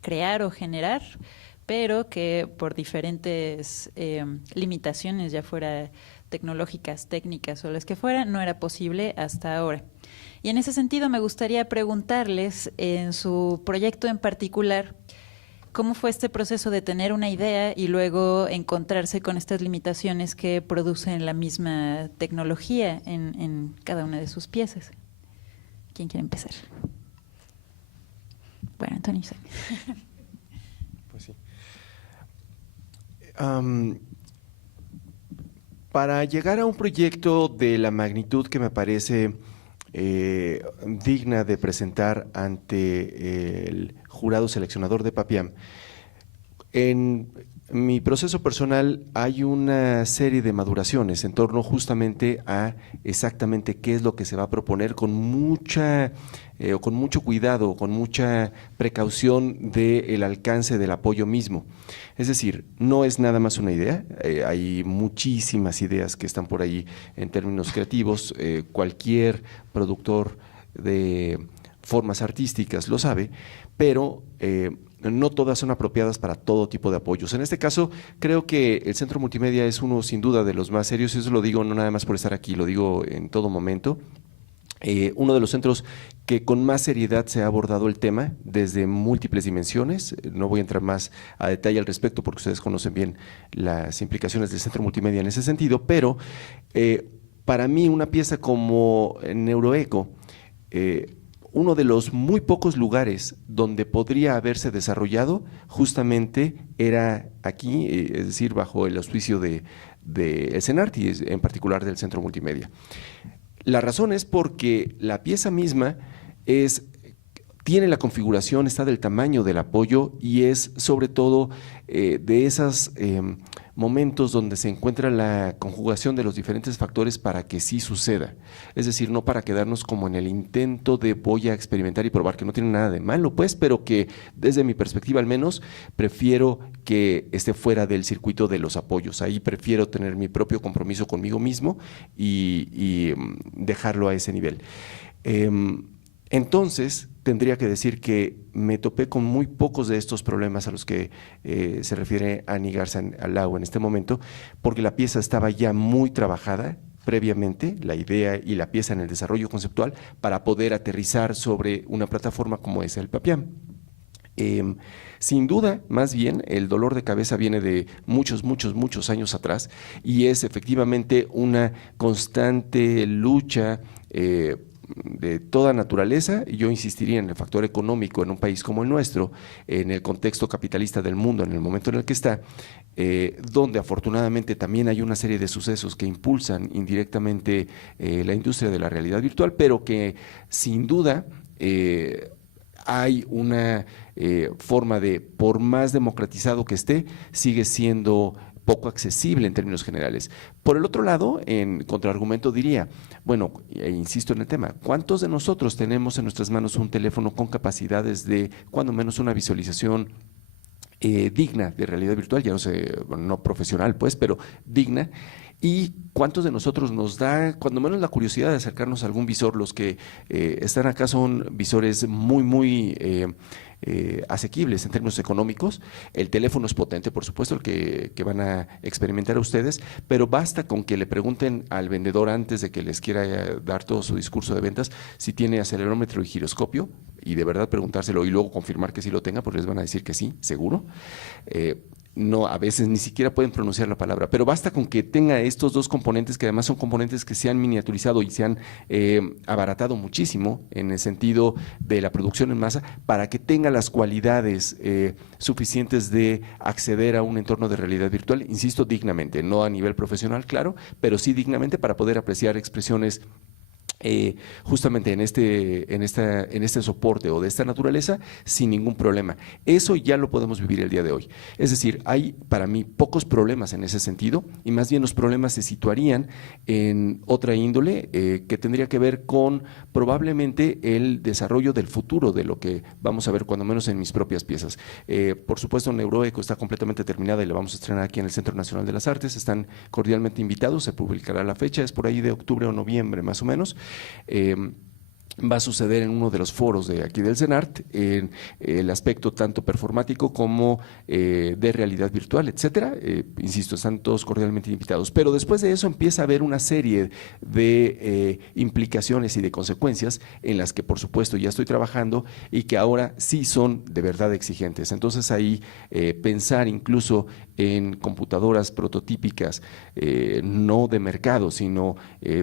crear o generar, pero que por diferentes limitaciones, ya fuera tecnológicas, técnicas o las que fuera, no era posible hasta ahora. Y en ese sentido me gustaría preguntarles, en su proyecto en particular, ¿cómo fue este proceso de tener una idea y luego encontrarse con estas limitaciones que producen la misma tecnología en cada una de sus piezas? ¿Quién quiere empezar? Bueno, Antonio. Pues sí. Para llegar a un proyecto de la magnitud que me parece digna de presentar ante el jurado seleccionador de PAPIAM, en mi proceso personal hay una serie de maduraciones en torno justamente a exactamente qué es lo que se va a proponer con con mucho cuidado, con mucha precaución del alcance del apoyo mismo. Es decir, no es nada más una idea, hay muchísimas ideas que están por ahí en términos creativos, cualquier productor de formas artísticas lo sabe, pero no todas son apropiadas para todo tipo de apoyos. En este caso, creo que el Centro Multimedia es uno sin duda de los más serios, y eso lo digo no nada más por estar aquí, lo digo en todo momento. Uno de los centros que con más seriedad se ha abordado el tema desde múltiples dimensiones. No voy a entrar más a detalle al respecto porque ustedes conocen bien las implicaciones del Centro Multimedia en ese sentido, pero para mí una pieza como Neuroeco, uno de los muy pocos lugares donde podría haberse desarrollado justamente era aquí, es decir, bajo el auspicio de Senarty, en particular del Centro Multimedia. La razón es porque la pieza misma tiene la configuración, está del tamaño del apoyo y es sobre todo de esos momentos donde se encuentra la conjugación de los diferentes factores para que sí suceda. Es decir, no para quedarnos como en el intento de voy a experimentar y probar, que no tiene nada de malo, pues, pero que desde mi perspectiva al menos prefiero que esté fuera del circuito de los apoyos. Ahí prefiero tener mi propio compromiso conmigo mismo y dejarlo a ese nivel. Entonces, tendría que decir que me topé con muy pocos de estos problemas a los que se refiere Annie Garza al lago en este momento, porque la pieza estaba ya muy trabajada previamente, la idea y la pieza en el desarrollo conceptual, para poder aterrizar sobre una plataforma como es el PAPIAM. Sin duda, más bien, el dolor de cabeza viene de muchos años atrás y es efectivamente una constante lucha de toda naturaleza. Yo insistiría en el factor económico en un país como el nuestro, en el contexto capitalista del mundo, en el momento en el que está, donde afortunadamente también hay una serie de sucesos que impulsan indirectamente la industria de la realidad virtual, pero que sin duda hay una forma de, por más democratizado que esté, sigue siendo poco accesible en términos generales. Por el otro lado, en contraargumento diría, bueno, insisto en el tema, ¿cuántos de nosotros tenemos en nuestras manos un teléfono con capacidades de, cuando menos, una visualización digna de realidad virtual, ya no sé, bueno, no profesional pues, pero digna. ¿Y cuántos de nosotros nos da, cuando menos, la curiosidad de acercarnos a algún visor? Los que están acá son visores muy asequibles en términos económicos. El teléfono es potente, por supuesto, el que van a experimentar a ustedes, pero basta con que le pregunten al vendedor antes de que les quiera dar todo su discurso de ventas si tiene acelerómetro y giroscopio, y de verdad preguntárselo y luego confirmar que sí lo tenga, porque les van a decir que sí, seguro. No, a veces ni siquiera pueden pronunciar la palabra, pero basta con que tenga estos dos componentes, que además son componentes que se han miniaturizado y se han abaratado muchísimo en el sentido de la producción en masa, para que tenga las cualidades suficientes de acceder a un entorno de realidad virtual, insisto, dignamente, no a nivel profesional, claro, pero sí dignamente, para poder apreciar expresiones justamente en este soporte o de esta naturaleza sin ningún problema. Eso ya lo podemos vivir el día de hoy. Es decir, hay para mí pocos problemas en ese sentido, y más bien los problemas se situarían en otra índole que tendría que ver con probablemente el desarrollo del futuro de lo que vamos a ver, cuando menos en mis propias piezas. Por supuesto, Neuroeco está completamente terminada y la vamos a estrenar aquí en el Centro Nacional de las Artes. Están cordialmente invitados, se publicará la fecha, es por ahí de octubre o noviembre más o menos. Va a suceder en uno de los foros de aquí del CENART, en el aspecto tanto performático como de realidad virtual, etcétera. Insisto, están todos cordialmente invitados. Pero después de eso empieza a haber una serie de implicaciones y de consecuencias en las que, por supuesto, ya estoy trabajando y que ahora sí son de verdad exigentes. Entonces ahí pensar incluso en computadoras prototípicas, no de mercado, sino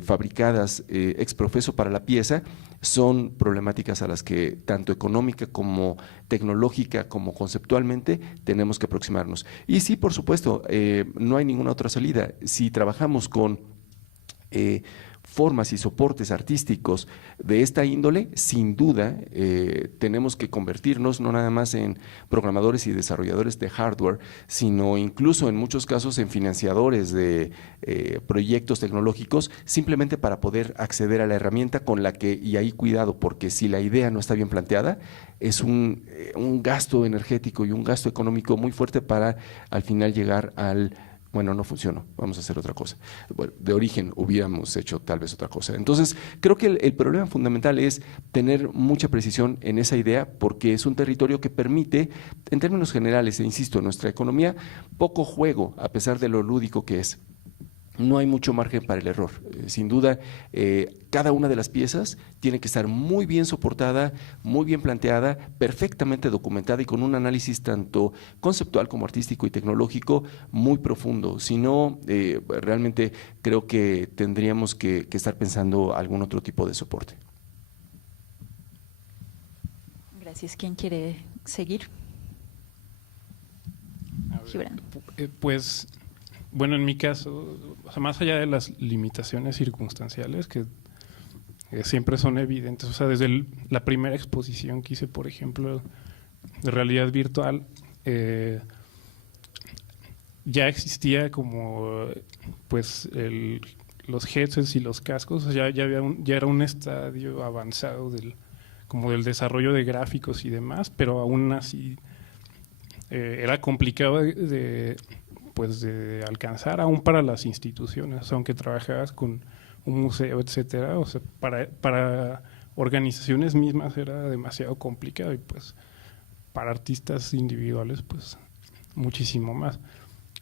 fabricadas ex profeso para la pieza, son problemáticas a las que tanto económica como tecnológica como conceptualmente tenemos que aproximarnos. Y sí, por supuesto, no hay ninguna otra salida. Si trabajamos con formas y soportes artísticos de esta índole, sin duda tenemos que convertirnos no nada más en programadores y desarrolladores de hardware, sino incluso en muchos casos en financiadores de proyectos tecnológicos, simplemente para poder acceder a la herramienta con la que, y ahí cuidado, porque si la idea no está bien planteada, es un gasto energético y un gasto económico muy fuerte para al final llegar al bueno, no funcionó, vamos a hacer otra cosa. Bueno, de origen hubiéramos hecho tal vez otra cosa. Entonces, creo que el problema fundamental es tener mucha precisión en esa idea, porque es un territorio que permite, en términos generales, insisto, en nuestra economía, poco juego, a pesar de lo lúdico que es. No hay mucho margen para el error. Sin duda, cada una de las piezas tiene que estar muy bien soportada, muy bien planteada, perfectamente documentada y con un análisis tanto conceptual como artístico y tecnológico muy profundo. Si no, realmente creo que tendríamos que estar pensando algún otro tipo de soporte. Gracias. ¿Quién quiere seguir? Gibran. Pues… Bueno, en mi caso, o sea, más allá de las limitaciones circunstanciales que siempre son evidentes, o sea, desde la primera exposición que hice, por ejemplo, de realidad virtual, ya existía como, pues, los headsets y los cascos, o sea, ya era un estadio avanzado como del desarrollo de gráficos y demás, pero aún así era complicado de alcanzar aún para las instituciones, aunque trabajabas con un museo, etcétera. O sea, para organizaciones mismas era demasiado complicado, y pues para artistas individuales pues muchísimo más.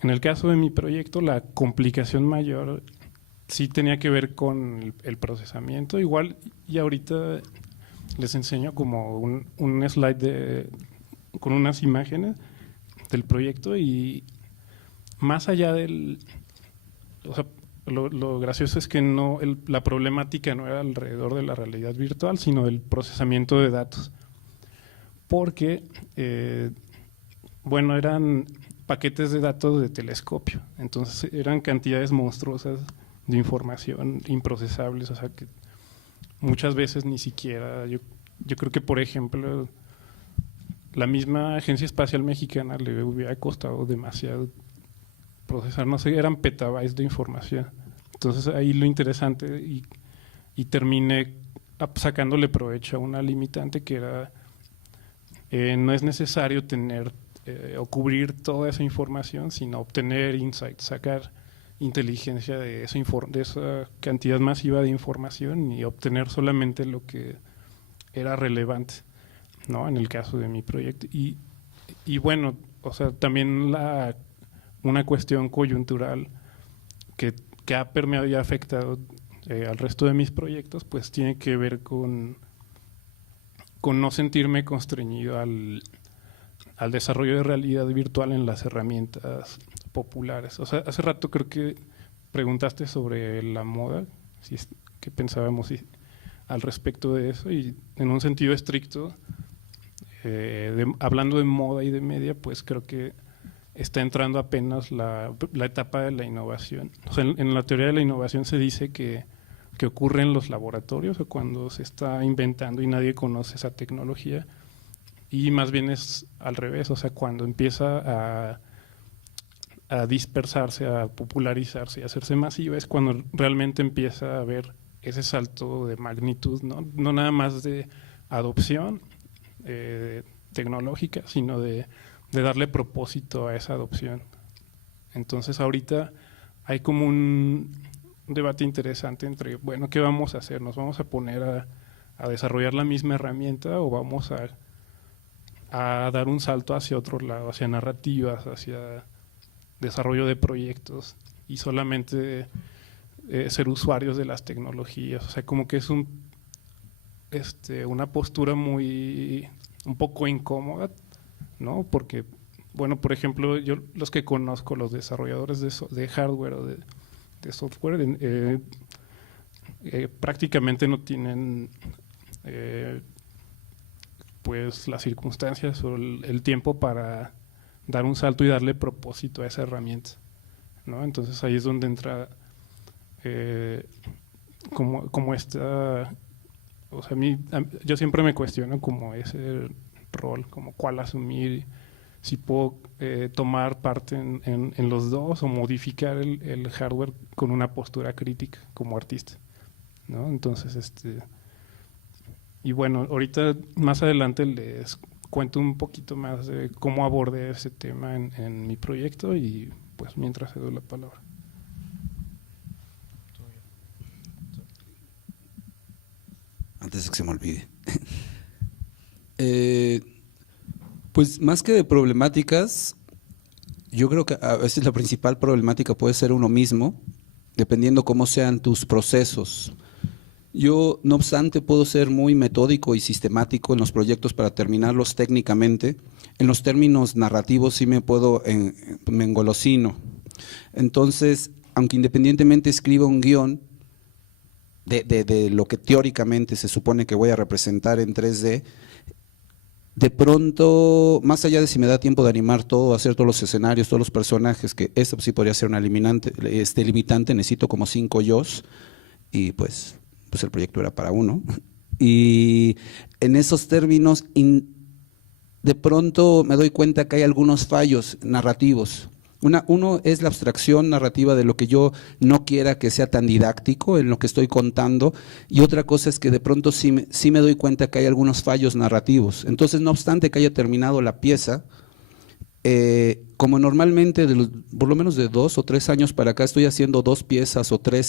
En el caso de mi proyecto, la complicación mayor sí tenía que ver con el procesamiento. Igual, y ahorita les enseño como un slide con unas imágenes del proyecto, y más allá o sea, lo gracioso es que la problemática no era alrededor de la realidad virtual, sino del procesamiento de datos. Porque, bueno, eran paquetes de datos de telescopio, entonces eran cantidades monstruosas de información improcesables, o sea que muchas veces ni siquiera, yo creo que, por ejemplo, la misma Agencia Espacial Mexicana le hubiera costado demasiado procesar, no sé, eran petabytes de información. Entonces ahí lo interesante, y terminé sacándole provecho a una limitante que era, no es necesario tener o cubrir toda esa información, sino obtener insights, sacar inteligencia de esa cantidad masiva de información y obtener solamente lo que era relevante, ¿no? En el caso de mi proyecto. Y bueno, o sea, también una cuestión coyuntural que ha permeado y ha afectado al resto de mis proyectos, pues tiene que ver con no sentirme constreñido al desarrollo de realidad virtual en las herramientas populares. O sea, hace rato creo que preguntaste sobre la moda, qué pensábamos al respecto de eso, y en un sentido estricto, hablando de moda y de media, pues creo que está entrando apenas la etapa de la innovación. O sea, en la teoría de la innovación se dice que ocurre en los laboratorios o cuando se está inventando y nadie conoce esa tecnología, y más bien es al revés, o sea, cuando empieza a dispersarse, a popularizarse y a hacerse masiva, es cuando realmente empieza a haber ese salto de magnitud, no nada más de adopción tecnológica, sino de darle propósito a esa adopción. Entonces ahorita hay como un debate interesante entre, bueno, ¿qué vamos a hacer? ¿Nos vamos a poner a desarrollar la misma herramienta o vamos a dar un salto hacia otro lado, hacia narrativas, hacia desarrollo de proyectos y solamente ser usuarios de las tecnologías? O sea, como que es una postura un poco incómoda, ¿no? Porque, bueno, por ejemplo, yo los que conozco, los desarrolladores de hardware o de software, prácticamente no tienen pues las circunstancias o el tiempo para dar un salto y darle propósito a esa herramienta, ¿no? Entonces ahí es donde entra como esta, o sea, yo siempre me cuestiono como ese rol, como cuál asumir, si puedo tomar parte en los dos o modificar el hardware con una postura crítica como artista, ¿no? Entonces, y bueno, ahorita más adelante les cuento un poquito más de cómo abordé ese tema en mi proyecto y pues mientras cedo la palabra. Antes de que se me olvide. Pues más que de problemáticas, yo creo que a veces la principal problemática puede ser uno mismo, dependiendo cómo sean tus procesos. Yo, no obstante, puedo ser muy metódico y sistemático en los proyectos para terminarlos técnicamente. En los términos narrativos sí me engolosino. Entonces, aunque independientemente escriba un guión de lo que teóricamente se supone que voy a representar en 3D, de pronto, más allá de si me da tiempo de animar todo, hacer todos los escenarios, todos los personajes, que eso sí podría ser una limitante, necesito como 5 yos, y pues el proyecto era para uno. Y en esos términos, de pronto me doy cuenta que hay algunos fallos narrativos. Uno es la abstracción narrativa de lo que yo no quiera que sea tan didáctico en lo que estoy contando, y otra cosa es que de pronto sí me doy cuenta que hay algunos fallos narrativos. Entonces, no obstante que haya terminado la pieza, como normalmente por lo menos de 2 o 3 años para acá estoy haciendo 2 piezas o 3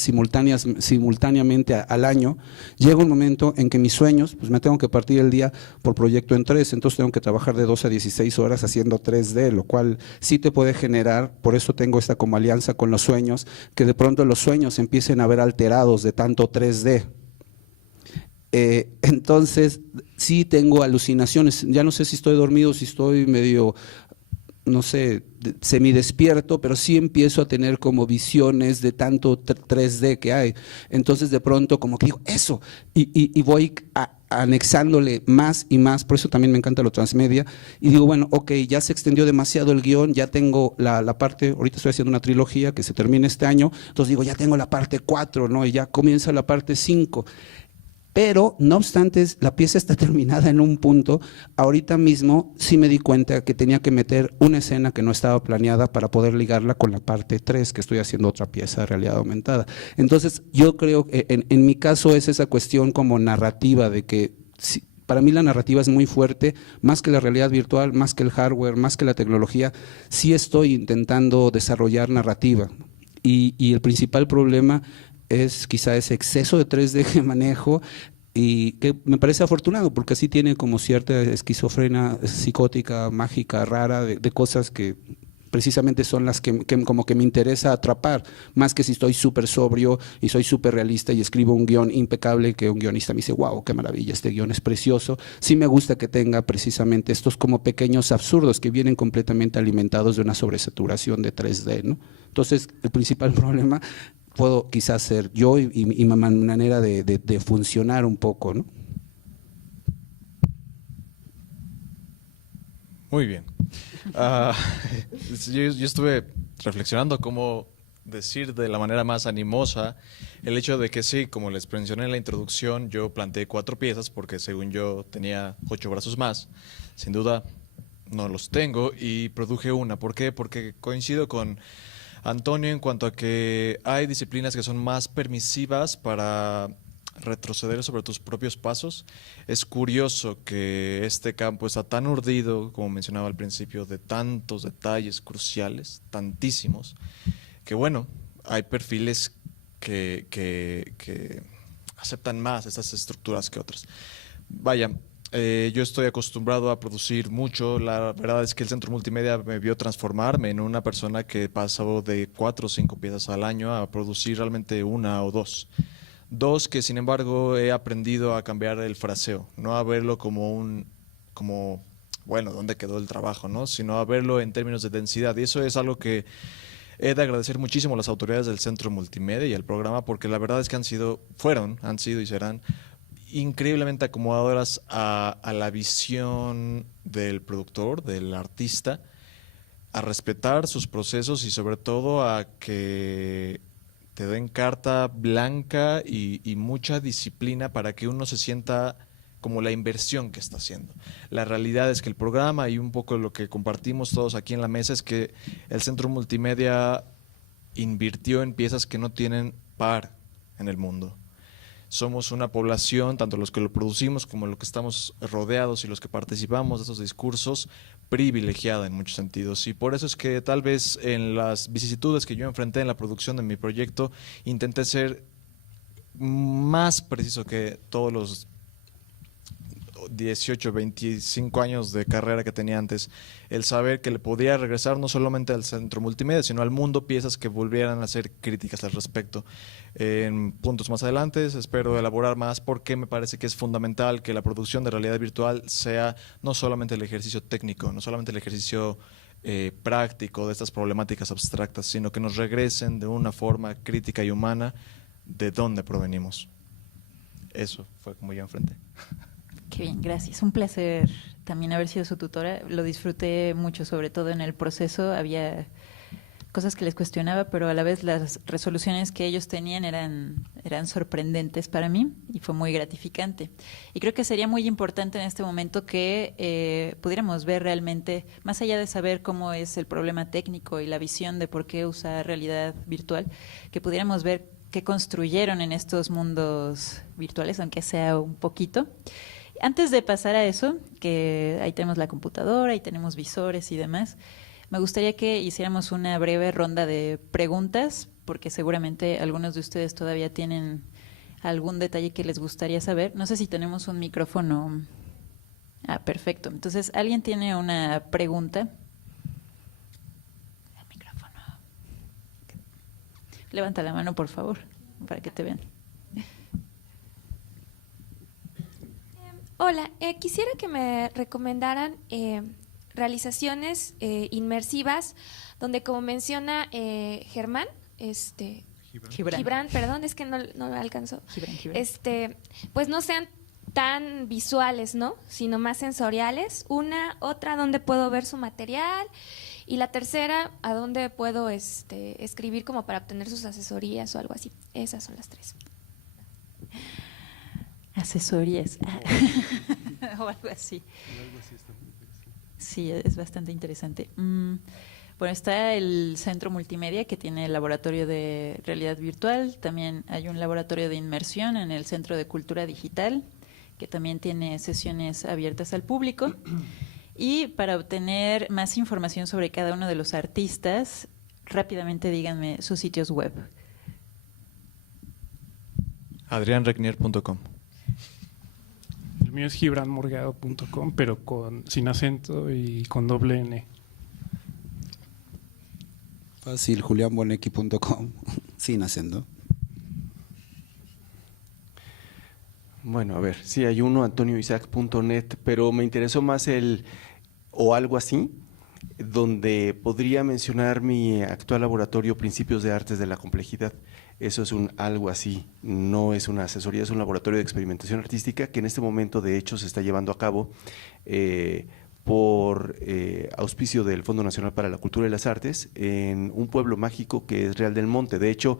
simultáneamente al año, llega un momento en que mis sueños, pues me tengo que partir el día por proyecto en 3, entonces tengo que trabajar de 12 a 16 horas haciendo 3D, lo cual sí te puede generar, por eso tengo esta como alianza con los sueños, que de pronto los sueños empiecen a ver alterados de tanto 3D. Entonces sí tengo alucinaciones, ya no sé si estoy dormido, si estoy medio, no sé, semidespierto, pero sí empiezo a tener como visiones de tanto 3D que hay. Entonces de pronto como que digo, eso, y voy anexándole más y más, por eso también me encanta lo transmedia, y digo, bueno, ok, ya se extendió demasiado el guión, ya tengo la parte, ahorita estoy haciendo una trilogía que se termina este año, entonces digo, ya tengo la parte 4, ¿no? Y ya comienza la parte 5. Pero, no obstante, la pieza está terminada en un punto. Ahorita mismo sí me di cuenta que tenía que meter una escena que no estaba planeada para poder ligarla con la parte 3, que estoy haciendo otra pieza de realidad aumentada. Entonces, yo creo que en mi caso es esa cuestión como narrativa de que Para mí la narrativa es muy fuerte, más que la realidad virtual, más que el hardware, más que la tecnología. Sí estoy intentando desarrollar narrativa y el principal problema es quizá ese exceso de 3D que manejo, y que me parece afortunado porque así tiene como cierta esquizofrenia psicótica, mágica, rara, de cosas que precisamente son las que como que me interesa atrapar, más que si estoy súper sobrio y soy súper realista y escribo un guión impecable que un guionista me dice, wow, qué maravilla, este guión es precioso. Sí me gusta que tenga precisamente estos como pequeños absurdos que vienen completamente alimentados de una sobresaturación de 3D, ¿no? Entonces, el principal problema puedo quizás ser yo y mi manera de funcionar un poco, ¿no? Muy bien. Yo estuve reflexionando cómo decir de la manera más animosa el hecho de que sí, como les mencioné en la introducción, yo planteé 4 piezas porque según yo tenía 8 brazos más. Sin duda no los tengo y produje una. ¿Por qué? Porque coincido con Antonio en cuanto a que hay disciplinas que son más permisivas para retroceder sobre tus propios pasos. Es curioso que este campo está tan urdido, como mencionaba al principio, de tantos detalles cruciales, tantísimos, que bueno, hay perfiles que aceptan más estas estructuras que otras. Vaya, yo estoy acostumbrado a producir mucho. La verdad es que el Centro Multimedia me vio transformarme en una persona que pasó de 4 o 5 piezas al año a producir realmente 1 o 2. 2 que sin embargo he aprendido a cambiar el fraseo, no a verlo como bueno, ¿dónde quedó el trabajo?, ¿no? Sino a verlo en términos de densidad. Y eso es algo que he de agradecer muchísimo a las autoridades del Centro Multimedia y al programa, porque la verdad es que han sido y serán increíblemente acomodadoras a la visión del productor, del artista, a respetar sus procesos y sobre todo a que te den carta blanca y mucha disciplina para que uno se sienta como la inversión que está haciendo. La realidad es que el programa y un poco lo que compartimos todos aquí en la mesa es que el Centro Multimedia invirtió en piezas que no tienen par en el mundo. Somos una población, tanto los que lo producimos como los que estamos rodeados y los que participamos de esos discursos, privilegiada en muchos sentidos. Y por eso es que tal vez en las vicisitudes que yo enfrenté en la producción de mi proyecto, intenté ser más preciso que todos los 18, 25 años de carrera que tenía antes, el saber que le podía regresar no solamente al Centro Multimedia, sino al mundo piezas que volvieran a ser críticas al respecto. En puntos más adelante espero elaborar más, porque me parece que es fundamental que la producción de realidad virtual sea no solamente el ejercicio técnico, no solamente el ejercicio práctico de estas problemáticas abstractas, sino que nos regresen de una forma crítica y humana de dónde provenimos. Eso fue como yo enfrenté. Qué bien, gracias. Un placer también haber sido su tutora. Lo disfruté mucho, sobre todo en el proceso. Había cosas que les cuestionaba, pero a la vez las resoluciones que ellos tenían eran sorprendentes para mí y fue muy gratificante. Y creo que sería muy importante en este momento que pudiéramos ver realmente, más allá de saber cómo es el problema técnico y la visión de por qué usar realidad virtual, que pudiéramos ver qué construyeron en estos mundos virtuales, aunque sea un poquito. Antes de pasar a eso, que ahí tenemos la computadora, ahí tenemos visores y demás, me gustaría que hiciéramos una breve ronda de preguntas, porque seguramente algunos de ustedes todavía tienen algún detalle que les gustaría saber. No sé si tenemos un micrófono. Ah, perfecto. Entonces, ¿alguien tiene una pregunta? El micrófono. Levanta la mano, por favor, para que te vean. Hola, quisiera que me recomendaran realizaciones inmersivas donde, como menciona Germán, Gibran, perdón, es que no me alcanzó. Gibran. Pues no sean tan visuales, ¿no? Sino más sensoriales. Otra donde puedo ver su material, y la tercera a donde puedo escribir como para obtener sus asesorías o algo así. Esas son las 3. Asesorías o algo así. Sí, es bastante interesante. Bueno, está el Centro Multimedia, que tiene el laboratorio de realidad virtual. También hay un laboratorio de inmersión en el Centro de Cultura Digital, que también tiene sesiones abiertas al público. Y para obtener más información sobre cada uno de los artistas, rápidamente díganme sus sitios web. adrianregnier.com. El mío es gibranmorgado.com, pero sin acento y con doble N. Fácil, julianbonecki.com, sin acento. Bueno, a ver, sí hay uno, antonioisaac.net, pero me interesó más o algo así, donde podría mencionar mi actual laboratorio Principios de Artes de la Complejidad. Eso es un algo así, no es una asesoría, es un laboratorio de experimentación artística que en este momento de hecho se está llevando a cabo por auspicio del Fondo Nacional para la Cultura y las Artes en un pueblo mágico que es Real del Monte. De hecho,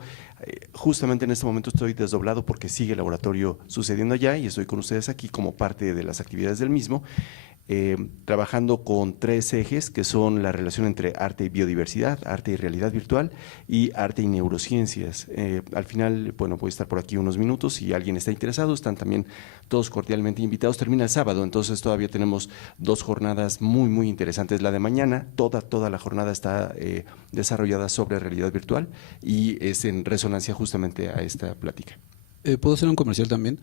justamente en este momento estoy desdoblado porque sigue el laboratorio sucediendo allá y estoy con ustedes aquí como parte de las actividades del mismo, trabajando con 3 ejes que son la relación entre arte y biodiversidad, arte y realidad virtual y arte y neurociencias. Al final, bueno, voy a estar por aquí unos minutos, si alguien está interesado, están también todos cordialmente invitados. Termina el sábado, entonces todavía tenemos 2 jornadas muy interesantes. La de mañana, toda la jornada está desarrollada sobre realidad virtual y es en resonancia justamente a esta plática. ¿Puedo hacer un comercial también?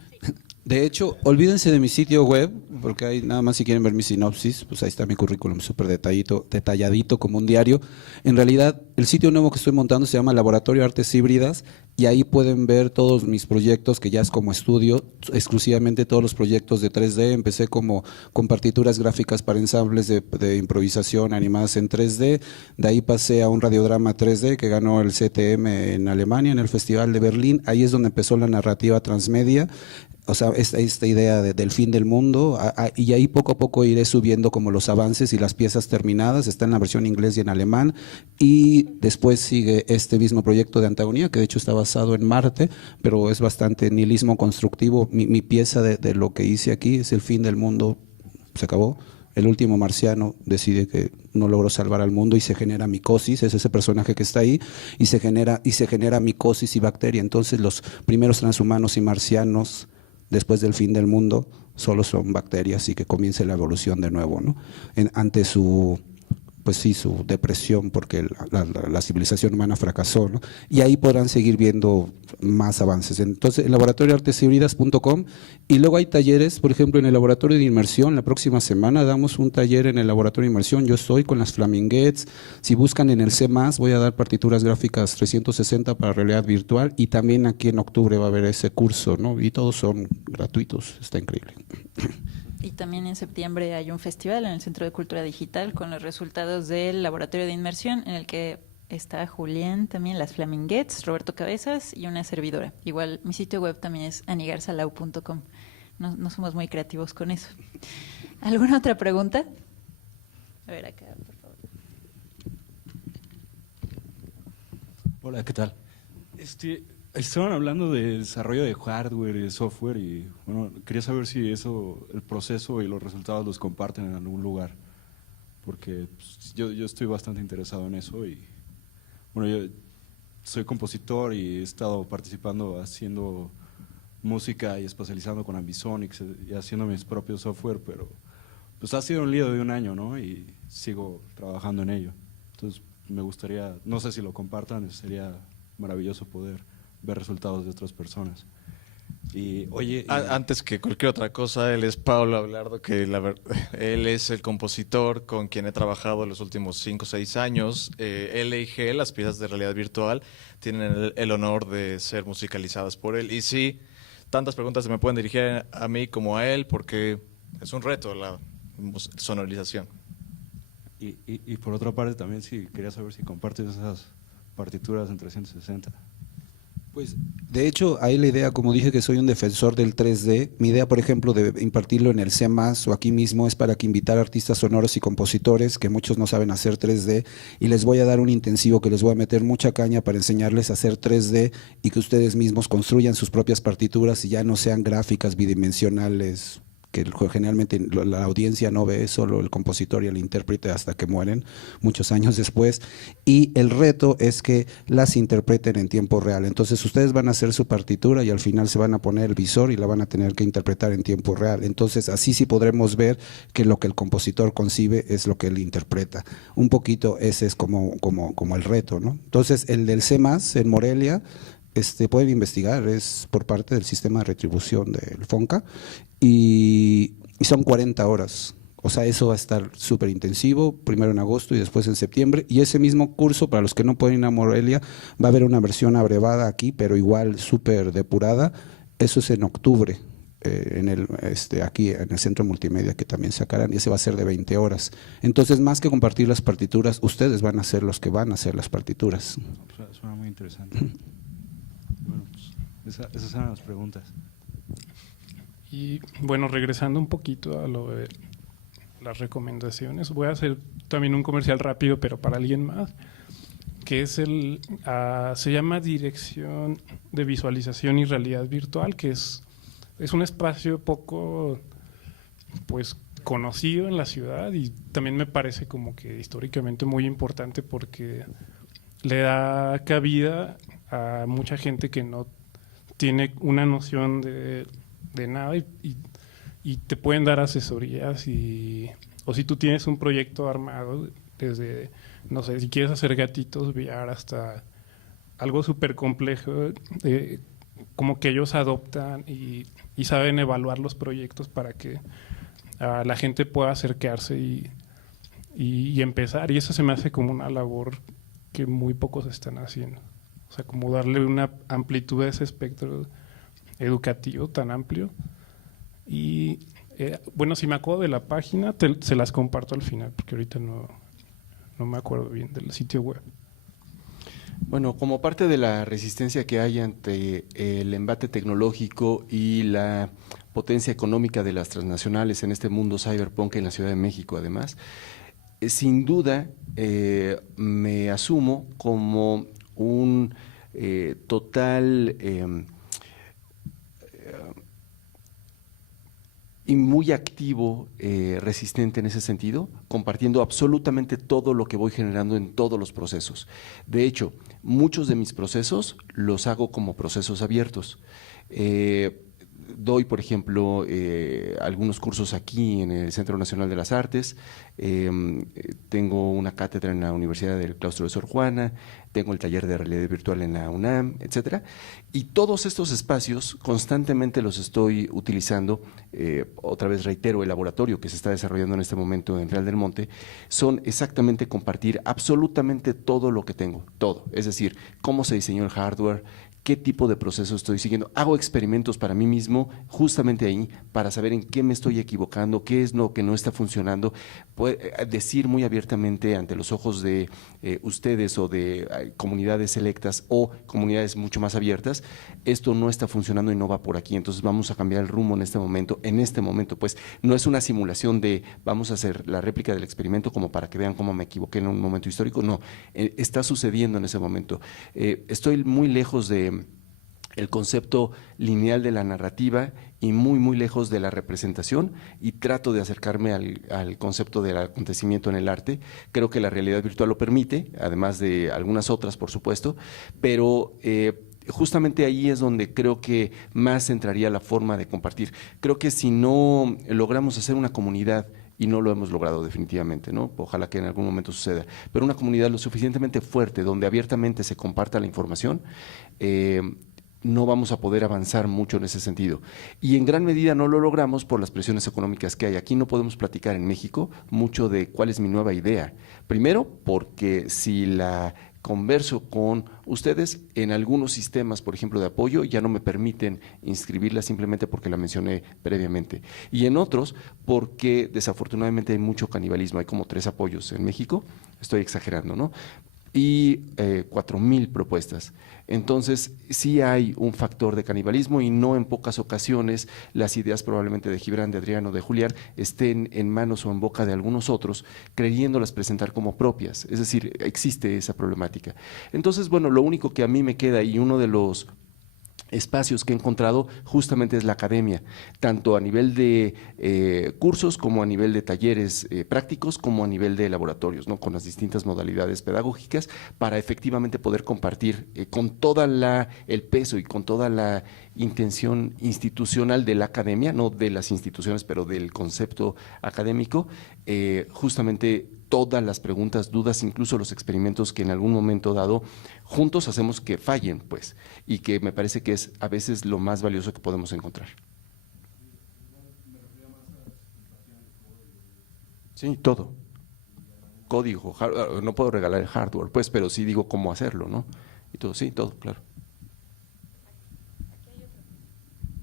De hecho, olvídense de mi sitio web, porque ahí nada más si quieren ver mi sinopsis, pues ahí está mi currículum súper detalladito como un diario. En realidad, el sitio nuevo que estoy montando se llama Laboratorio Artes Híbridas y ahí pueden ver todos mis proyectos, que ya es como estudio, exclusivamente todos los proyectos de 3D. Empecé con partituras gráficas para ensambles de improvisación animadas en 3D, de ahí pasé a un radiodrama 3D que ganó el CTM en Alemania, en el Festival de Berlín. Ahí es donde empezó la narrativa transmedia. O sea, esta idea del fin del mundo, y ahí poco a poco iré subiendo como los avances y las piezas terminadas. Está en la versión inglés y en alemán, y después sigue este mismo proyecto de Antagonía, que de hecho está basado en Marte, pero es bastante nihilismo constructivo. Mi pieza de lo que hice aquí es el fin del mundo, se acabó. El último marciano decide que no logró salvar al mundo y se genera micosis, es ese personaje que está ahí, y se genera micosis y bacteria. Entonces los primeros transhumanos y marcianos después del fin del mundo solo son bacterias y que comience la evolución de nuevo, ¿no? Ante su depresión, porque la civilización humana fracasó, ¿no? Y ahí podrán seguir viendo más avances. Entonces, el laboratorioarteshíbridas.com, y luego hay talleres, por ejemplo, en el laboratorio de inmersión. La próxima semana damos un taller en el laboratorio de inmersión. Yo estoy con las Flaminguettes. Si buscan en el C+, voy a dar partituras gráficas 360 para realidad virtual, y también aquí en octubre va a haber ese curso, ¿no? Y todos son gratuitos, está increíble. Y también en septiembre hay un festival en el Centro de Cultura Digital con los resultados del laboratorio de inmersión, en el que está Julián, también las Flaminguettes, Roberto Cabezas y una servidora. Igual mi sitio web también es anigarsalau.com. No somos muy creativos con eso. ¿Alguna otra pregunta? A ver acá, por favor. Hola, ¿qué tal? Estaban hablando de desarrollo de hardware y de software, y bueno, quería saber si el proceso y los resultados los comparten en algún lugar, porque pues, yo estoy bastante interesado en eso. Y bueno, yo soy compositor y he estado participando haciendo música y especializando con Ambisonics y haciendo mis propios software, pero pues ha sido un lío de 1 año, ¿no? Y sigo trabajando en ello. Entonces me gustaría, no sé si lo compartan, sería maravilloso poder ver resultados de otras personas. Y oye, antes que cualquier otra cosa, él es Pablo Abelardo, que él es el compositor con quien he trabajado los últimos 5 o 6 años. LG, las piezas de realidad virtual, tienen el honor de ser musicalizadas por él. Y sí, tantas preguntas se me pueden dirigir a mí como a él, porque es un reto la sonorización. Y por otra parte también, sí, quería saber si compartes esas partituras en 360. Pues, de hecho, ahí la idea, como dije que soy un defensor del 3D, mi idea, por ejemplo, de impartirlo en el C+, o aquí mismo, es para que invitar artistas sonoros y compositores, que muchos no saben hacer 3D, y les voy a dar un intensivo que les voy a meter mucha caña para enseñarles a hacer 3D y que ustedes mismos construyan sus propias partituras y ya no sean gráficas bidimensionales que generalmente la audiencia no ve, solo el compositor y el intérprete hasta que mueren, muchos años después, y el reto es que las interpreten en tiempo real. Entonces ustedes van a hacer su partitura y al final se van a poner el visor y la van a tener que interpretar en tiempo real. Entonces así sí podremos ver que lo que el compositor concibe es lo que él interpreta. Un poquito ese es como el reto, ¿no? Entonces el del C+, en Morelia, pueden investigar, es por parte del sistema de retribución del FONCA y son 40 horas. O sea, eso va a estar súper intensivo, primero en agosto y después en septiembre. Y ese mismo curso, para los que no pueden ir a Morelia, va a haber una versión abrevada aquí, pero igual súper depurada. Eso es en octubre, aquí en el Centro Multimedia, que también sacarán, y ese va a ser de 20 horas. Entonces, más que compartir las partituras, ustedes van a ser los que van a hacer las partituras. Suena muy interesante. Bueno, pues esas eran las preguntas. Y bueno, regresando un poquito a lo de las recomendaciones, voy a hacer también un comercial rápido, pero para alguien más, que es se llama Dirección de Visualización y Realidad Virtual, que es un espacio poco pues conocido en la ciudad y también me parece como que históricamente muy importante porque le da cabida a mucha gente que no tiene una noción de nada y te pueden dar asesorías o si tú tienes un proyecto armado desde, no sé, si quieres hacer gatitos VR hasta algo súper complejo, como que ellos adoptan y saben evaluar los proyectos para que la gente pueda acercarse y empezar. Y eso se me hace como una labor que muy pocos están haciendo. O sea, como darle una amplitud a ese espectro educativo tan amplio. Y bueno, si me acuerdo de la página, se las comparto al final, porque ahorita no me acuerdo bien del sitio web. Bueno, como parte de la resistencia que hay ante el embate tecnológico y la potencia económica de las transnacionales en este mundo cyberpunk en la Ciudad de México, además, sin duda me asumo como un total y muy activo resistente en ese sentido, compartiendo absolutamente todo lo que voy generando en todos los procesos. De hecho, muchos de mis procesos los hago como procesos abiertos. Doy, por ejemplo, algunos cursos aquí en el Centro Nacional de las Artes, tengo una cátedra en la Universidad del Claustro de Sor Juana, tengo el taller de realidad virtual en la UNAM, etcétera. Y todos estos espacios constantemente los estoy utilizando, otra vez reitero, el laboratorio que se está desarrollando en este momento en Real del Monte, son exactamente compartir absolutamente todo lo que tengo, todo. Es decir, cómo se diseñó el hardware, qué tipo de proceso estoy siguiendo. Hago experimentos para mí mismo, justamente ahí, para saber en qué me estoy equivocando, qué es lo que no está funcionando. Decir muy abiertamente ante los ojos de ustedes o de comunidades selectas o comunidades mucho más abiertas, esto no está funcionando y no va por aquí, entonces vamos a cambiar el rumbo en este momento. En este momento, pues, no es una simulación de vamos a hacer la réplica del experimento como para que vean cómo me equivoqué en un momento histórico, no, está sucediendo en ese momento. Estoy muy lejos de el concepto lineal de la narrativa y muy, muy lejos de la representación y trato de acercarme al concepto del acontecimiento en el arte. Creo que la realidad virtual lo permite, además de algunas otras, por supuesto, pero justamente ahí es donde creo que más entraría la forma de compartir. Creo que si no logramos hacer una comunidad, y no lo hemos logrado definitivamente, ¿no? Ojalá que en algún momento suceda, pero una comunidad lo suficientemente fuerte donde abiertamente se comparta la información, no vamos a poder avanzar mucho en ese sentido. Y en gran medida no lo logramos por las presiones económicas que hay. Aquí no podemos platicar en México mucho de cuál es mi nueva idea. Primero, porque si la converso con ustedes, en algunos sistemas, por ejemplo, de apoyo, ya no me permiten inscribirla simplemente porque la mencioné previamente. Y en otros, porque desafortunadamente hay mucho canibalismo. Hay como 3 apoyos en México, estoy exagerando, ¿no? Y 4,000 propuestas. Entonces, sí hay un factor de canibalismo y no en pocas ocasiones las ideas probablemente de Gibran, de Adriano, de Julián estén en manos o en boca de algunos otros, creyéndolas presentar como propias. Es decir, existe esa problemática. Entonces, bueno, lo único que a mí me queda y uno de los espacios que he encontrado justamente es la academia, tanto a nivel de cursos como a nivel de talleres prácticos, como a nivel de laboratorios, ¿no? Con las distintas modalidades pedagógicas, para efectivamente poder compartir con toda el peso y con toda la intención institucional de la academia, no de las instituciones, pero del concepto académico, justamente todas las preguntas, dudas, incluso los experimentos que en algún momento dado juntos hacemos que fallen, pues, y que me parece que es a veces lo más valioso que podemos encontrar. Sí, todo. Código, no puedo regalar el hardware, pues, pero sí digo cómo hacerlo, ¿no? Y todo, sí, todo, claro.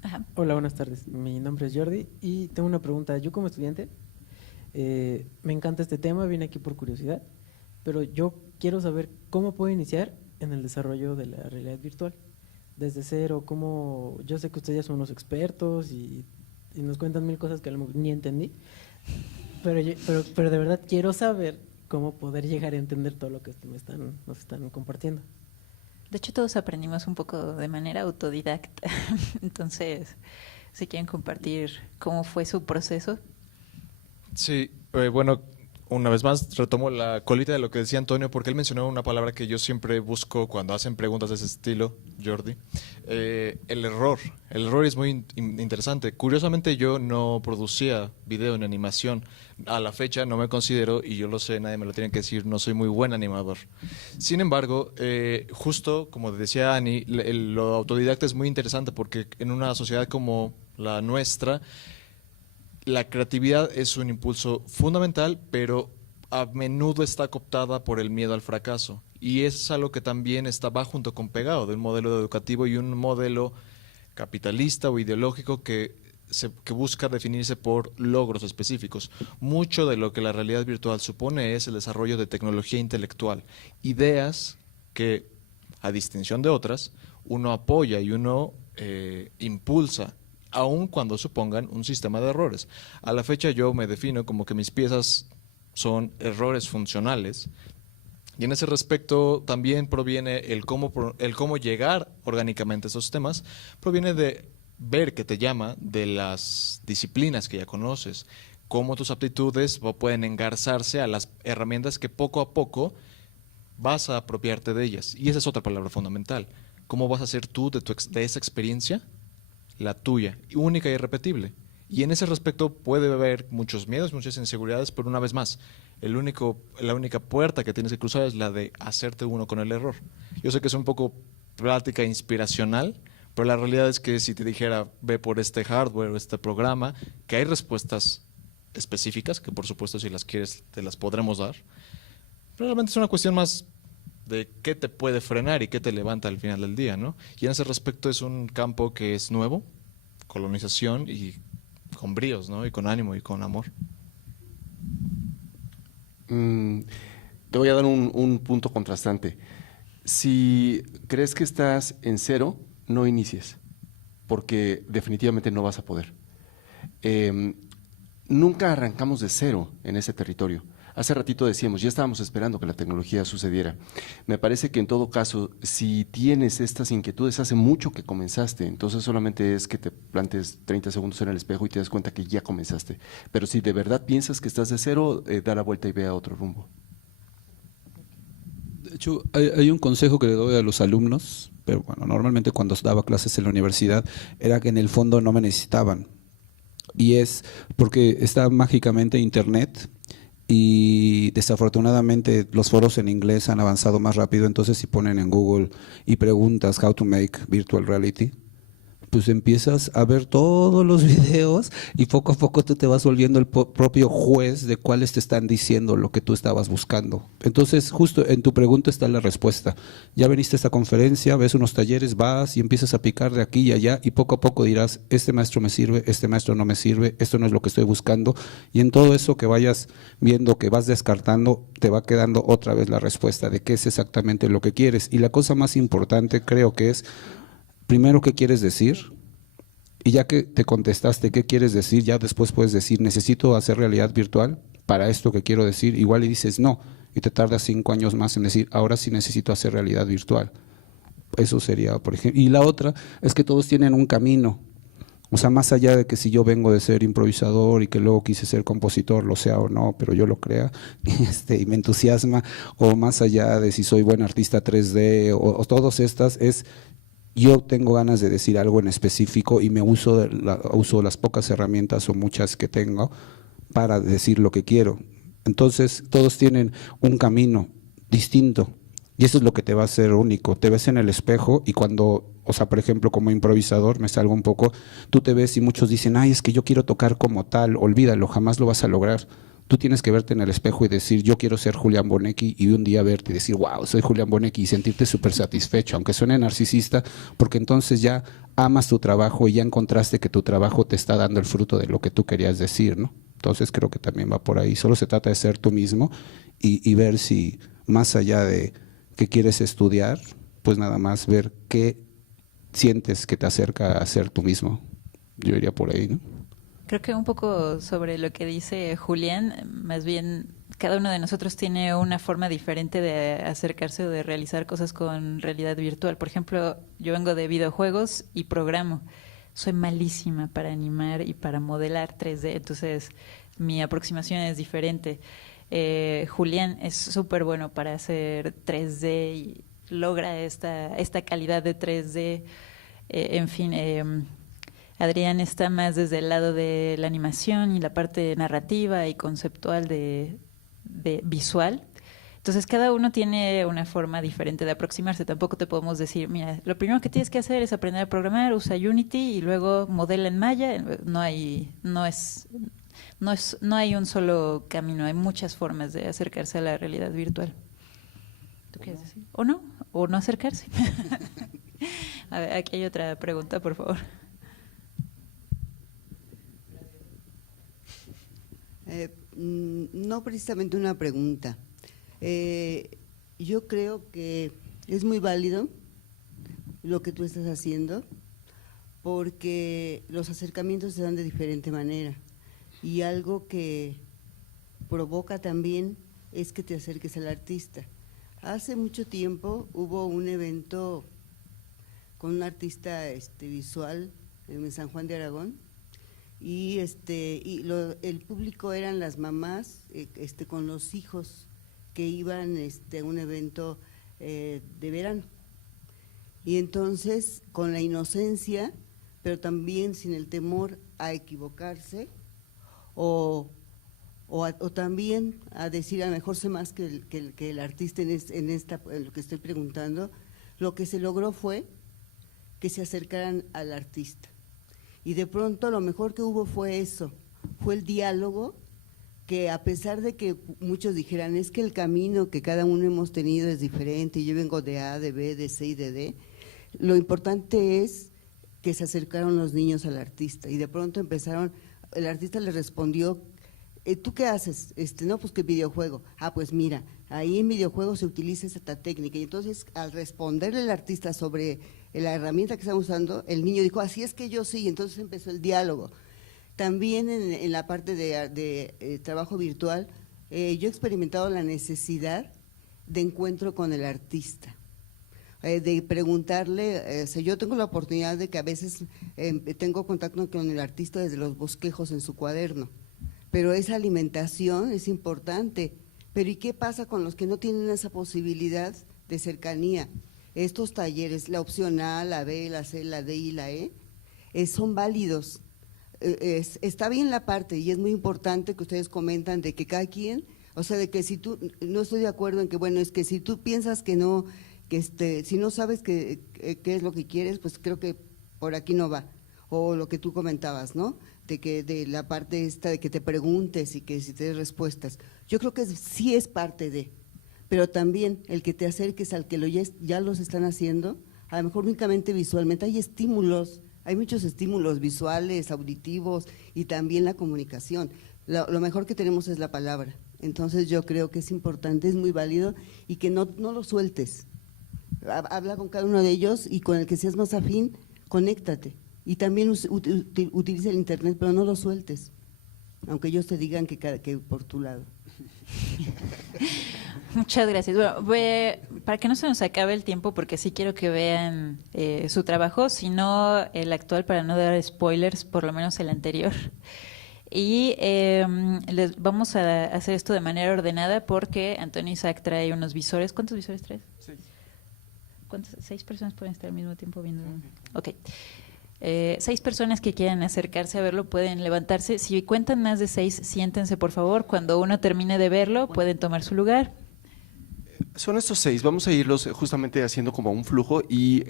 Ajá. Hola, buenas tardes. Mi nombre es Jordi y tengo una pregunta. Yo como estudiante me encanta este tema, vine aquí por curiosidad, pero yo quiero saber cómo puedo iniciar en el desarrollo de la realidad virtual. Desde cero, cómo… Yo sé que ustedes ya son unos expertos y nos cuentan mil cosas que a lo mejor ni entendí, pero de verdad quiero saber cómo poder llegar a entender todo lo que nos están compartiendo. De hecho, todos aprendimos un poco de manera autodidacta. Entonces, si quieren compartir cómo fue su proceso. Sí, bueno, una vez más retomo la colita de lo que decía Antonio, porque él mencionó una palabra que yo siempre busco cuando hacen preguntas de ese estilo, Jordi, el error. El error es muy interesante. Curiosamente yo no producía video en animación. A la fecha no me considero, y yo lo sé, nadie me lo tiene que decir, no soy muy buen animador. Sin embargo, justo como decía Ani, lo autodidacta es muy interesante porque en una sociedad como la nuestra, la creatividad es un impulso fundamental, pero a menudo está cooptada por el miedo al fracaso. Y eso es algo que también va junto con pegado de un modelo educativo y un modelo capitalista o ideológico que busca definirse por logros específicos. Mucho de lo que la realidad virtual supone es el desarrollo de tecnología intelectual, ideas que, a distinción de otras, uno apoya y uno impulsa, aun cuando supongan un sistema de errores. A la fecha yo me defino como que mis piezas son errores funcionales, y en ese respecto también proviene el cómo llegar orgánicamente a esos temas, proviene de ver que te llama de las disciplinas que ya conoces, cómo tus aptitudes pueden engarzarse a las herramientas que poco a poco vas a apropiarte de ellas. Y esa es otra palabra fundamental. ¿Cómo vas a hacer tú de esa experiencia la tuya, única y irrepetible? Y en ese respecto puede haber muchos miedos, muchas inseguridades, pero una vez más, la única puerta que tienes que cruzar es la de hacerte uno con el error. Yo sé que es un poco plática inspiracional, pero la realidad es que si te dijera, ve por este hardware o este programa, que hay respuestas específicas, que por supuesto si las quieres te las podremos dar, pero realmente es una cuestión más de qué te puede frenar y qué te levanta al final del día, ¿no? Y en ese respecto es un campo que es nuevo, colonización y con bríos, ¿no? Y con ánimo y con amor. Te voy a dar un punto contrastante. Si crees que estás en cero, no inicies, porque definitivamente no vas a poder. Nunca arrancamos de cero en ese territorio. Hace ratito decíamos, ya estábamos esperando que la tecnología sucediera. Me parece que en todo caso, si tienes estas inquietudes, hace mucho que comenzaste, entonces solamente es que te plantes 30 segundos en el espejo y te das cuenta que ya comenzaste. Pero si de verdad piensas que estás de cero, da la vuelta y ve a otro rumbo. De hecho, hay un consejo que le doy a los alumnos, pero bueno, normalmente cuando daba clases en la universidad, era que en el fondo no me necesitaban. Y es porque está mágicamente Internet, y desafortunadamente los foros en inglés han avanzado más rápido, entonces si ponen en Google y preguntas how to make virtual reality, pues empiezas a ver todos los videos y poco a poco tú te vas volviendo el propio juez de cuáles te están diciendo lo que tú estabas buscando. Entonces, justo en tu pregunta está la respuesta. Ya veniste a esta conferencia, ves unos talleres, vas y empiezas a picar de aquí y allá y poco a poco dirás, este maestro me sirve, este maestro no me sirve, esto no es lo que estoy buscando. Y en todo eso que vayas viendo, que vas descartando, te va quedando otra vez la respuesta de qué es exactamente lo que quieres. Y la cosa más importante creo que es, primero, ¿qué quieres decir? Y ya que te contestaste qué quieres decir, ya después puedes decir, necesito hacer realidad virtual para esto que quiero decir. Igual y dices no, y te tardas 5 años más en decir, ahora sí necesito hacer realidad virtual. Eso sería, por ejemplo. Y la otra es que todos tienen un camino. O sea, más allá de que si yo vengo de ser improvisador y que luego quise ser compositor, lo sea o no, pero yo lo crea, y me entusiasma, o más allá de si soy buen artista 3D, o todas estas, es yo tengo ganas de decir algo en específico y me uso las pocas herramientas o muchas que tengo para decir lo que quiero. Entonces, todos tienen un camino distinto. Y eso es lo que te va a hacer único. Te ves en el espejo y cuando, o sea, por ejemplo, como improvisador, me salgo un poco, tú te ves y muchos dicen, ay, es que yo quiero tocar como tal, olvídalo, jamás lo vas a lograr. Tú tienes que verte en el espejo y decir, yo quiero ser Julián Bonecki, y un día verte y decir, wow, soy Julián Bonecki, y sentirte súper satisfecho, aunque suene narcisista, porque entonces ya amas tu trabajo y ya encontraste que tu trabajo te está dando el fruto de lo que tú querías decir, ¿no? Entonces creo que también va por ahí. Solo se trata de ser tú mismo y ver si más allá de que quieres estudiar, pues nada más ver qué sientes que te acerca a ser tú mismo. Yo iría por ahí, ¿no? Creo que un poco sobre lo que dice Julián, más bien cada uno de nosotros tiene una forma diferente de acercarse o de realizar cosas con realidad virtual. Por ejemplo, yo vengo de videojuegos y programo. Soy malísima para animar y para modelar 3D, entonces mi aproximación es diferente. Julián es súper bueno para hacer 3D y logra esta calidad de 3D. En fin, Adrián está más desde el lado de la animación y la parte narrativa y conceptual de visual. Entonces cada uno tiene una forma diferente de aproximarse. Tampoco te podemos decir, mira, lo primero que tienes que hacer es aprender a programar, usa Unity y luego modela en Maya. No hay un solo camino, hay muchas formas de acercarse a la realidad virtual. ¿Tú quieres decir? ¿O no? ¿O no acercarse? A ver, aquí hay otra pregunta, por favor. No precisamente una pregunta. Yo creo que es muy válido lo que tú estás haciendo porque los acercamientos se dan de diferente manera y algo que provoca también es que te acerques al artista. Hace mucho tiempo hubo un evento con un artista visual en San Juan de Aragón y el público eran las mamás con los hijos que iban a un evento de verano. Y entonces, con la inocencia, pero también sin el temor a equivocarse, o también a decir, a lo mejor sé más que el artista en lo que estoy preguntando, lo que se logró fue que se acercaran al artista. Y de pronto lo mejor que hubo fue eso, fue el diálogo, que a pesar de que muchos dijeran, es que el camino que cada uno hemos tenido es diferente, yo vengo de A, de B, de C y de D, lo importante es que se acercaron los niños al artista y de pronto el artista le respondió, ¿tú qué haces? No, pues que videojuego. Ah, pues mira, ahí en videojuegos se utiliza esta técnica y entonces al responderle el artista sobre la herramienta que está usando, el niño dijo, así es que yo sí, y entonces empezó el diálogo. También en la parte de trabajo virtual, yo he experimentado la necesidad de encuentro con el artista, de preguntarle, yo tengo la oportunidad de que a veces tengo contacto con el artista desde los bosquejos en su cuaderno, pero esa alimentación es importante. Pero ¿y qué pasa con los que no tienen esa posibilidad de cercanía? Estos talleres, la opción A, la B, la C, la D y la E, son válidos. Está bien la parte y es muy importante que ustedes comentan de que cada quien, o sea, de que si tú, no estoy de acuerdo en que, bueno, es que si tú piensas que no, que si no sabes qué es lo que quieres, pues creo que por aquí no va. O lo que tú comentabas, ¿no? De la parte esta de que te preguntes y que si te des respuestas. Yo creo que sí es parte de, pero también el que te acerques al que ya los están haciendo, a lo mejor únicamente visualmente, hay estímulos, hay muchos estímulos visuales, auditivos y también la comunicación. Lo mejor que tenemos es la palabra, entonces yo creo que es importante, es muy válido y que no lo sueltes. Habla con cada uno de ellos y con el que seas más afín, conéctate. Y también utiliza el internet, pero no lo sueltes, aunque ellos te digan que por tu lado. Muchas gracias. Bueno, para que no se nos acabe el tiempo, porque sí quiero que vean su trabajo, sino el actual, para no dar spoilers, por lo menos el anterior. Y les vamos a hacer esto de manera ordenada porque Antonio Isaac trae unos visores. ¿Cuántos visores traes? 6. ¿6 personas pueden estar al mismo tiempo viendo? Ok. 6 personas que quieran acercarse a verlo pueden levantarse. Si cuentan más de 6, siéntense por favor. Cuando uno termine de verlo, pueden tomar su lugar. Son estos 6, vamos a irlos justamente haciendo como un flujo y,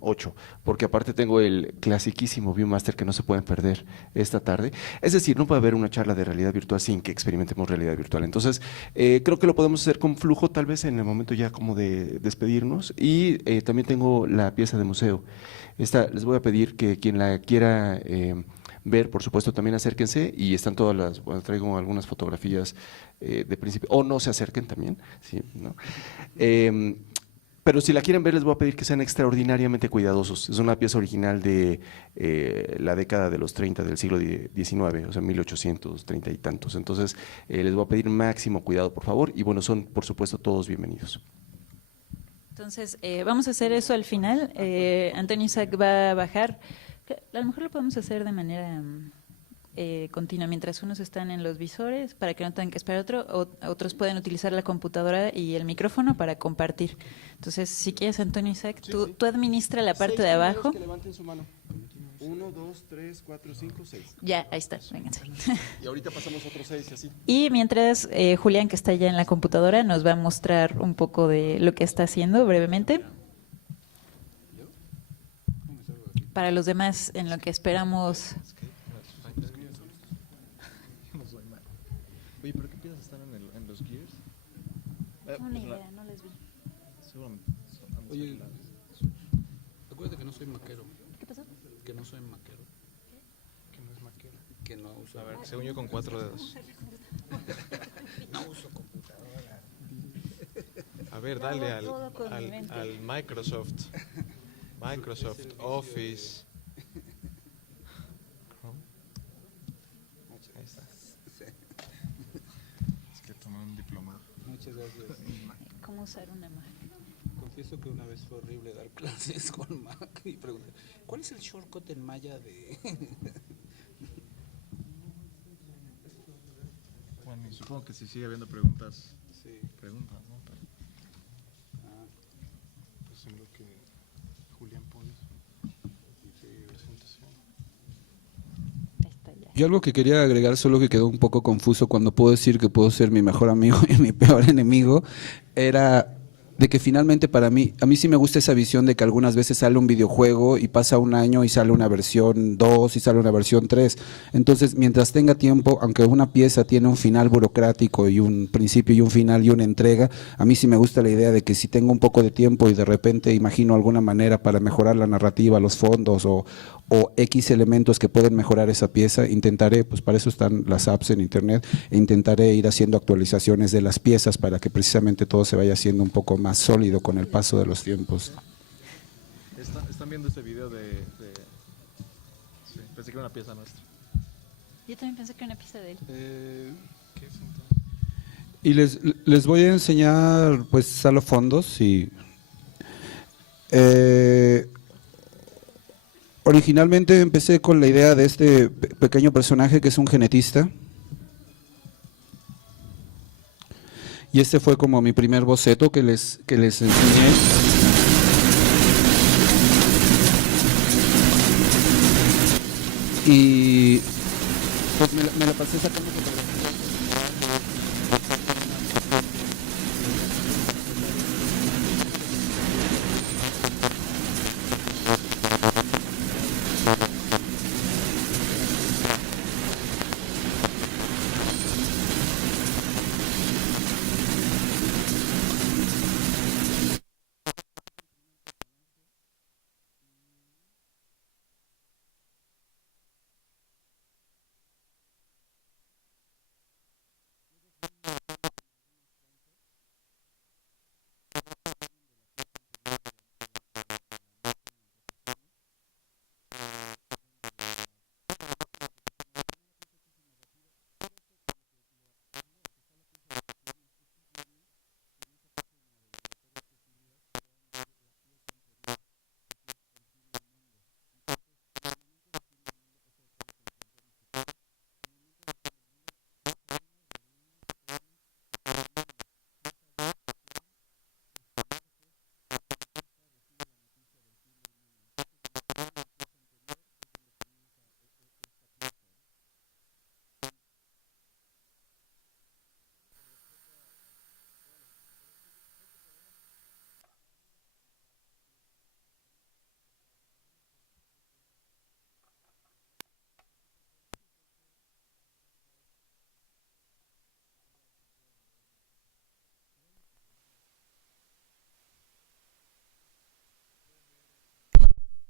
8, porque aparte tengo el clasiquísimo Viewmaster que no se pueden perder esta tarde. Es decir, no puede haber una charla de realidad virtual sin que experimentemos realidad virtual. Entonces, creo que lo podemos hacer con flujo, tal vez en el momento ya como de despedirnos. Y también tengo la pieza de museo. Esta les voy a pedir que quien la quiera ver, por supuesto, también acérquense, y están todas las, bueno, traigo algunas fotografías de principio, o no se acerquen también, ¿sí? ¿No? Pero si la quieren ver, les voy a pedir que sean extraordinariamente cuidadosos. Es una pieza original de la década de los 30 del siglo XIX, o sea, 1830 y tantos. Entonces, les voy a pedir máximo cuidado, por favor, y bueno, son, por supuesto, todos bienvenidos. Entonces, vamos a hacer eso al final. Antonio Isaac va a bajar. A lo mejor lo podemos hacer de manera continua, mientras unos están en los visores, para que no tengan que esperar otro, otros pueden utilizar la computadora y el micrófono para compartir. Entonces, si quieres, Antonio Isaac, tú administra la parte de abajo. Que levanten su mano. 1, 2, 3, 4, 5, 6. Ya, ahí está, vénganse. Y ahorita pasamos otros 6 y así. Y mientras Julián, que está ya en la computadora, nos va a mostrar un poco de lo que está haciendo brevemente. Para los demás, en lo que esperamos. Oye, ¿pero qué piensas están en los gears? Una idea, no les vi. Oye, acuérdate que no soy maquero. ¿Qué pasó? Que no soy maquero. Que no es maquera. Que no uso. A ver, según yo con 4 dedos. No uso computadora. A ver, dale Todo connivente. al Microsoft Office. Ahí está. Es que tomé un diplomado. Muchas gracias. ¿Cómo usar una Mac? Confieso que una vez fue horrible dar clases con Mac y pregunté, ¿cuál es el shortcut en Maya de...? Bueno, y supongo que si sigue habiendo preguntas, Sí. preguntas, ¿no? Pero Pues en lo que Julián pone su presentación. Ahí está ya. Y algo que quería agregar, solo que quedó un poco confuso cuando puedo decir que puedo ser mi mejor amigo y mi peor enemigo, era de que finalmente para mí, a mí sí me gusta esa visión de que algunas veces sale un videojuego y pasa un año y sale una versión 2 y sale una versión 3. Entonces, mientras tenga tiempo, aunque una pieza tiene un final burocrático y un principio y un final y una entrega, a mí sí me gusta la idea de que si tengo un poco de tiempo y de repente imagino alguna manera para mejorar la narrativa, los fondos o X elementos que pueden mejorar esa pieza, intentaré, pues para eso están las apps en internet, e intentaré ir haciendo actualizaciones de las piezas para que precisamente todo se vaya haciendo un poco más sólido con el paso de los tiempos. ¿Están viendo este video de... Sí, pensé que era una pieza nuestra. Yo también pensé que era una pieza de él. ¿Qué es entonces? Y les voy a enseñar pues solo fondos y originalmente empecé con la idea de este pequeño personaje que es un genetista. Y este fue como mi primer boceto que les enseñé. Y pues me la pasé sacando fotografías.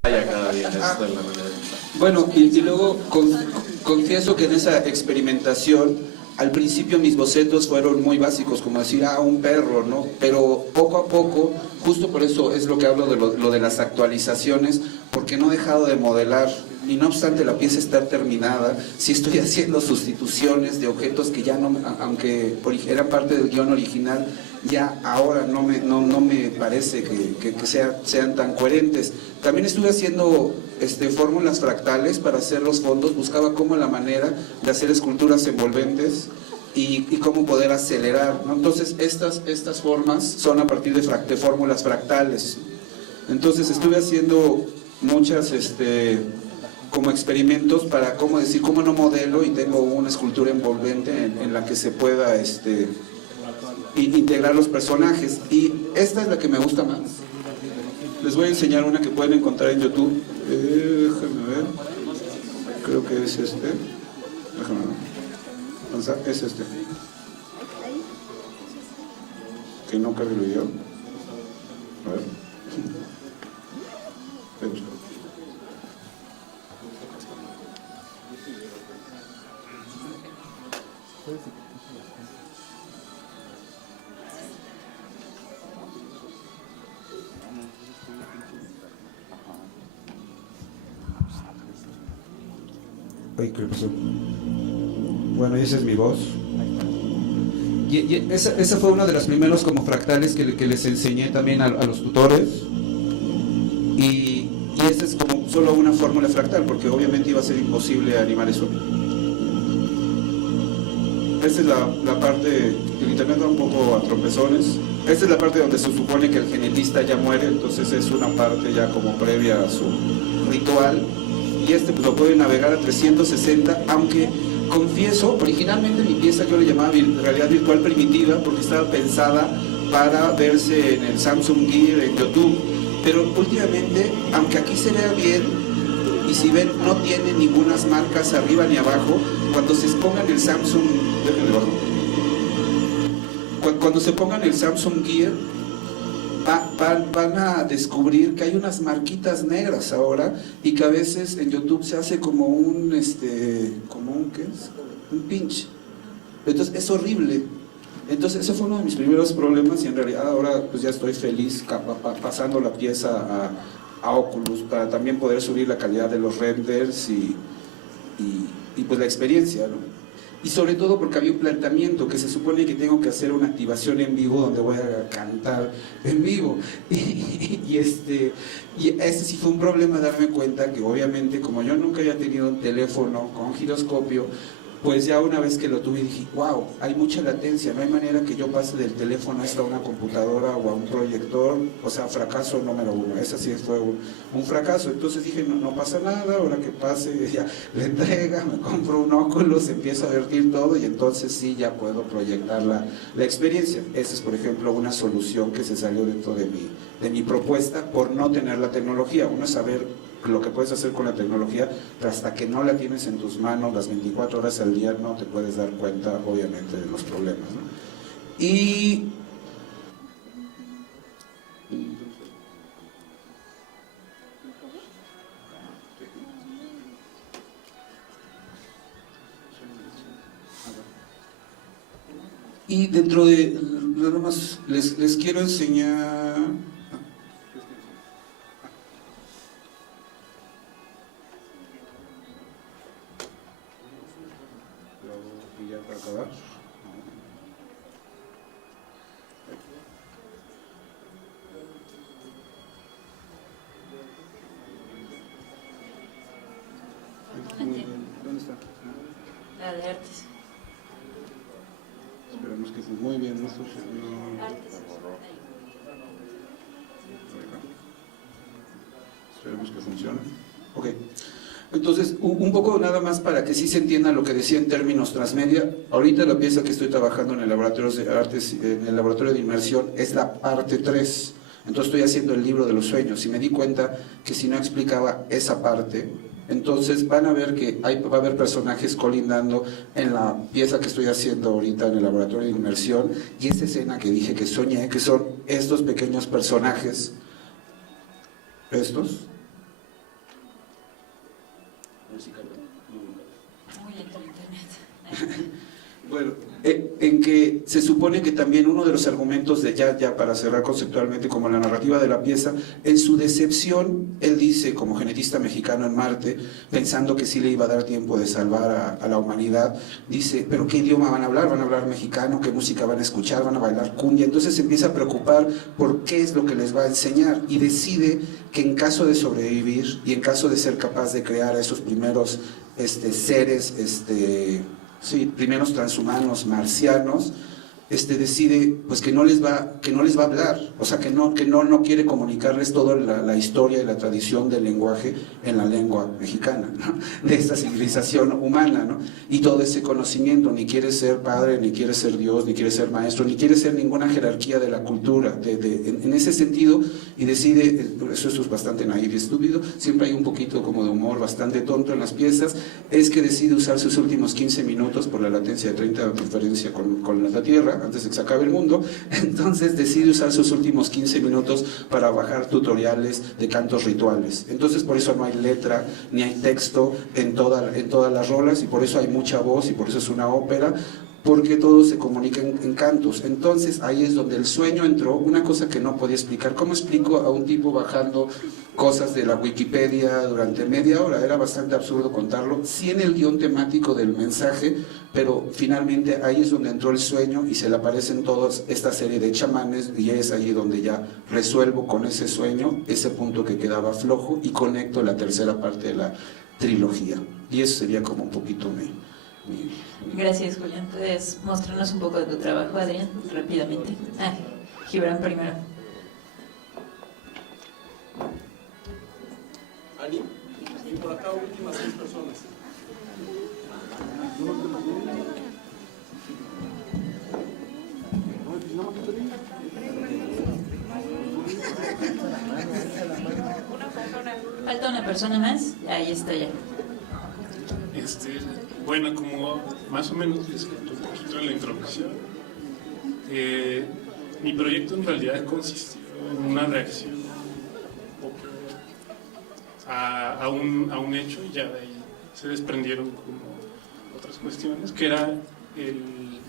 cada día, esto es la realidad. Bueno, y luego confieso que en esa experimentación, al principio mis bocetos fueron muy básicos, como decir, un perro, ¿no? Pero poco a poco, justo por eso es lo que hablo de lo de las actualizaciones, porque no he dejado de modelar, y no obstante la pieza estar terminada, sí estoy haciendo sustituciones de objetos que ya no, aunque eran parte del guión original, ya ahora no me parece que sean tan coherentes. También estuve haciendo fórmulas fractales para hacer los fondos, buscaba cómo la manera de hacer esculturas envolventes y cómo poder acelerar, ¿no? Entonces estas formas son a partir de fórmulas fractales. Entonces estuve haciendo muchas como experimentos para cómo no modelo y tengo una escultura envolvente en la que se pueda integrar los personajes, y esta es la que me gusta más. Les voy a enseñar una que pueden encontrar en YouTube. Déjenme ver, creo que es déjenme ver, es que no cargue el video. A ver. Ay, ¿qué pasó? Bueno, esa es mi voz. Y esa fue una de las primeros como fractales que les enseñé también a los tutores. Y esta es como solo una fórmula fractal, porque obviamente iba a ser imposible animar eso. Esta es la parte, el internet va un poco a tropezones. Esta es la parte donde se supone que el genetista ya muere, entonces es una parte ya como previa a su ritual. Y pues lo pueden navegar a 360, aunque confieso, originalmente mi pieza yo le llamaba realidad virtual primitiva porque estaba pensada para verse en el Samsung Gear, en YouTube, pero últimamente, aunque aquí se vea bien, y si ven no tiene ninguna marcas arriba ni abajo, cuando se pongan el Samsung, déjenle bajo, cuando se pongan el Samsung Gear, van a descubrir que hay unas marquitas negras ahora y que a veces en YouTube se hace como un ¿qué es? Un pinch. Entonces es horrible. Entonces ese fue uno de mis primeros problemas y en realidad ahora pues ya estoy feliz pasando la pieza a Oculus para también poder subir la calidad de los renders y pues la experiencia, ¿no? Y sobre todo porque había un planteamiento que se supone que tengo que hacer una activación en vivo donde voy a cantar en vivo. Y ese sí fue un problema darme cuenta que obviamente como yo nunca había tenido un teléfono con giroscopio, pues ya una vez que lo tuve dije, wow, hay mucha latencia, no hay manera que yo pase del teléfono hasta una computadora o a un proyector, o sea, fracaso número uno, ese sí fue un fracaso. Entonces dije, no pasa nada, ahora que pase, ya le entrega, me compro un Oculus, empiezo a vertir todo y entonces sí ya puedo proyectar la experiencia. Esa es, por ejemplo, una solución que se salió dentro de mi propuesta por no tener la tecnología. Uno es saber lo que puedes hacer con la tecnología, pero hasta que no la tienes en tus manos las 24 horas al día no te puedes dar cuenta obviamente de los problemas, ¿no? Y dentro de nada más les quiero enseñar. ¿Dónde está? La de artes. Esperemos que esté muy bien. Esperemos que funcione. Ok. Entonces, un poco nada más para que sí se entienda lo que decía en términos transmedia. Ahorita la pieza que estoy trabajando en el laboratorio de artes, en el laboratorio de inmersión, es la parte 3. Entonces estoy haciendo el libro de los sueños y me di cuenta que si no explicaba esa parte, entonces van a ver que va a haber personajes colindando en la pieza que estoy haciendo ahorita en el laboratorio de inmersión, y esa escena que dije que soñé, que son estos pequeños personajes, estos, muy lento el internet. Bueno, en que se supone que también uno de los argumentos de ya para cerrar conceptualmente como la narrativa de la pieza, en su decepción, él dice, como genetista mexicano en Marte, pensando que sí le iba a dar tiempo de salvar a la humanidad, dice, pero ¿qué idioma van a hablar? ¿Van a hablar mexicano? ¿Qué música van a escuchar? ¿Van a bailar cumbia? Entonces se empieza a preocupar por qué es lo que les va a enseñar y decide que en caso de sobrevivir y en caso de ser capaz de crear a esos primeros seres, sí, primeros transhumanos marcianos, decide pues que no les va a hablar, o sea que no quiere comunicarles toda la historia y la tradición del lenguaje en la lengua mexicana, ¿no? De esta civilización humana, ¿no? Y todo ese conocimiento, ni quiere ser padre, ni quiere ser Dios, ni quiere ser maestro, ni quiere ser ninguna jerarquía de la cultura, en ese sentido, y decide, eso es bastante naif y estúpido, siempre hay un poquito como de humor bastante tonto en las piezas, es que decide usar sus últimos 15 minutos por la latencia de 30 de diferencia con la Tierra, antes de que se acabe el mundo, entonces decide usar sus últimos 15 minutos para bajar tutoriales de cantos rituales. Entonces por eso no hay letra ni hay texto en todas las rolas, y por eso hay mucha voz, y por eso es una ópera, porque todo se comunica en cantos. Entonces ahí es donde el sueño entró, una cosa que no podía explicar. ¿Cómo explico a un tipo bajando cosas de la Wikipedia durante media hora? Era bastante absurdo contarlo, sí en el guión temático del mensaje, pero finalmente ahí es donde entró el sueño y se le aparecen toda esta serie de chamanes, y es ahí donde ya resuelvo con ese sueño ese punto que quedaba flojo y conecto la tercera parte de la trilogía. Y eso sería como un poquito Gracias, Julián. ¿Puedes mostrarnos un poco de tu trabajo, Adrián, rápidamente? Gibran primero. Ani, y por acá últimas 6 personas. Falta una persona más. Ahí está ya. Bueno, como más o menos les conté un poquito en la introducción, mi proyecto en realidad consistió en una reacción a un hecho, y ya de ahí se desprendieron como otras cuestiones, que era en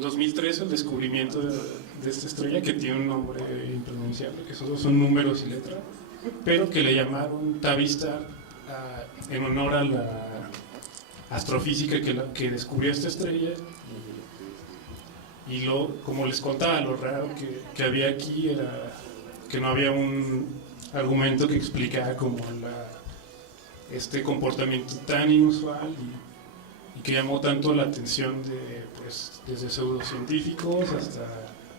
2013 el descubrimiento de esta estrella que tiene un nombre impronunciable, que solo son números y letras, pero que le llamaron Tavistar en honor a la astrofísica que descubrió esta estrella, y como les contaba, lo raro que había aquí era que no había un argumento que explicara como este comportamiento tan inusual y que llamó tanto la atención desde pseudocientíficos hasta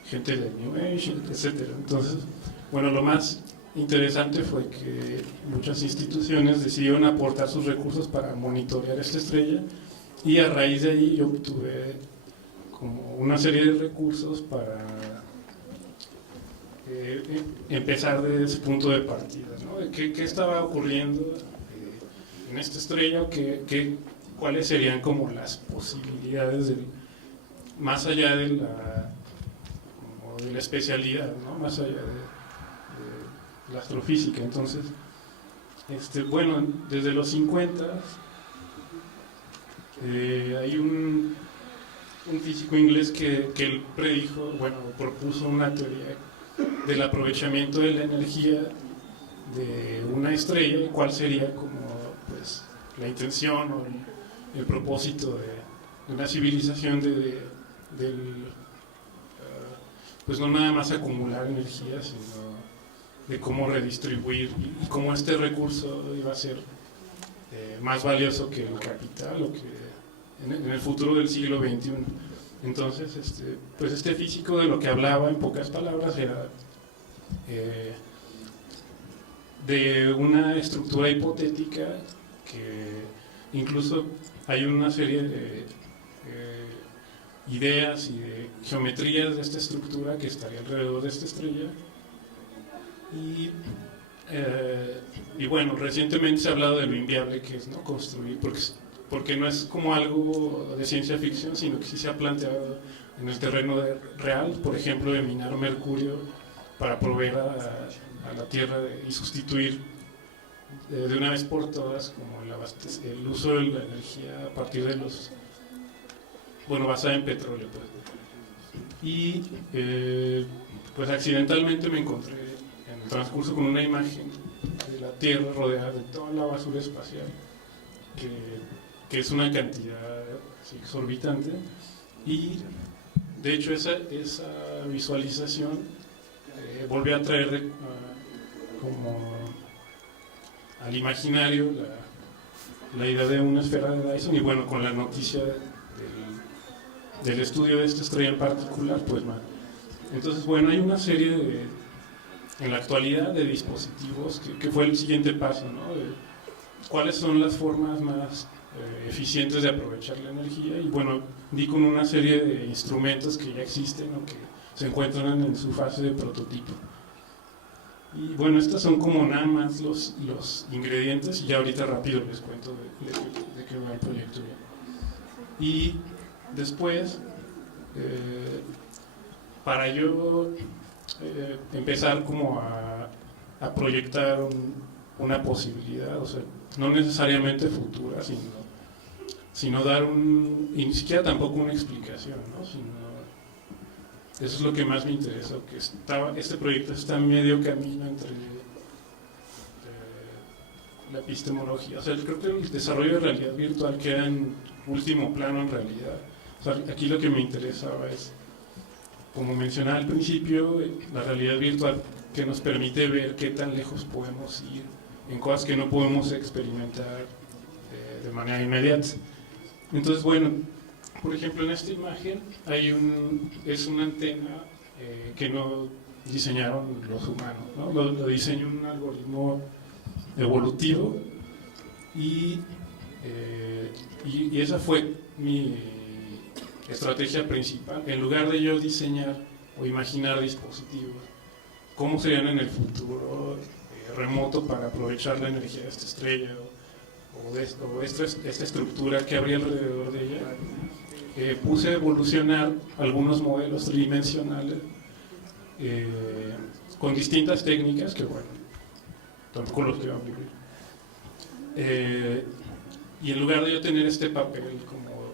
gente de New Age, etc. Entonces, bueno, lo más interesante fue que muchas instituciones decidieron aportar sus recursos para monitorear esta estrella, y a raíz de ahí yo obtuve como una serie de recursos para empezar desde ese punto de partida, ¿no? De ¿Qué estaba ocurriendo en esta estrella? ¿Cuáles serían como las posibilidades más allá de la especialidad, ¿no? Más allá de la astrofísica? Entonces, bueno, desde los 50 hay un físico inglés que él predijo, bueno, propuso una teoría del aprovechamiento de la energía de una estrella, y cuál sería como pues la intención o el propósito de una civilización pues no nada más acumular energía, sino de cómo redistribuir y cómo este recurso iba a ser más valioso que el capital, o que en el futuro del siglo XXI. Entonces, pues este físico de lo que hablaba, en pocas palabras, era de una estructura hipotética, que incluso hay una serie de ideas y de geometrías de esta estructura que estaría alrededor de esta estrella. Y bueno, recientemente se ha hablado de lo inviable que es, ¿no?, construir, porque no es como algo de ciencia ficción, sino que sí se ha planteado en el terreno real, por ejemplo, de minar mercurio para proveer a la Tierra y sustituir de una vez por todas como el uso de la energía a partir de basada en petróleo, pues. Y pues accidentalmente me encontré en el transcurso con una imagen de la Tierra rodeada de toda la basura espacial, que es una cantidad así exorbitante, y de hecho esa visualización volvió a traer como al imaginario la idea de una esfera de Dyson, y bueno, con la noticia del estudio de esta estrella en particular, pues más. Entonces, bueno, hay una serie en la actualidad de dispositivos que fue el siguiente paso, ¿no? De cuáles son las formas más eficientes de aprovechar la energía, y bueno, di con una serie de instrumentos que ya existen o que se encuentran en su fase de prototipo. Y bueno, estos son como nada más los ingredientes, y ya ahorita rápido les cuento de qué va el proyecto. Y después, para yo empezar como a proyectar una posibilidad, o sea, no necesariamente futura, sino dar y ni siquiera tampoco una explicación, ¿no? Eso es lo que más me interesa, que este proyecto está en medio camino entre la epistemología. O sea, creo que el desarrollo de realidad virtual queda en último plano en realidad. O sea, aquí lo que me interesaba es, como mencionaba al principio, la realidad virtual que nos permite ver qué tan lejos podemos ir en cosas que no podemos experimentar de manera inmediata. Entonces, bueno, por ejemplo, en esta imagen es una antena que no diseñaron los humanos, ¿no? Lo diseñó un algoritmo evolutivo, y esa fue mi estrategia principal. En lugar de yo diseñar o imaginar dispositivos, ¿cómo serían en el futuro remoto para aprovechar la energía de esta estrella o esta estructura que habría alrededor de ella? Puse a evolucionar algunos modelos tridimensionales con distintas técnicas que, bueno, tampoco los quiero abrir. Y en lugar de yo tener este papel como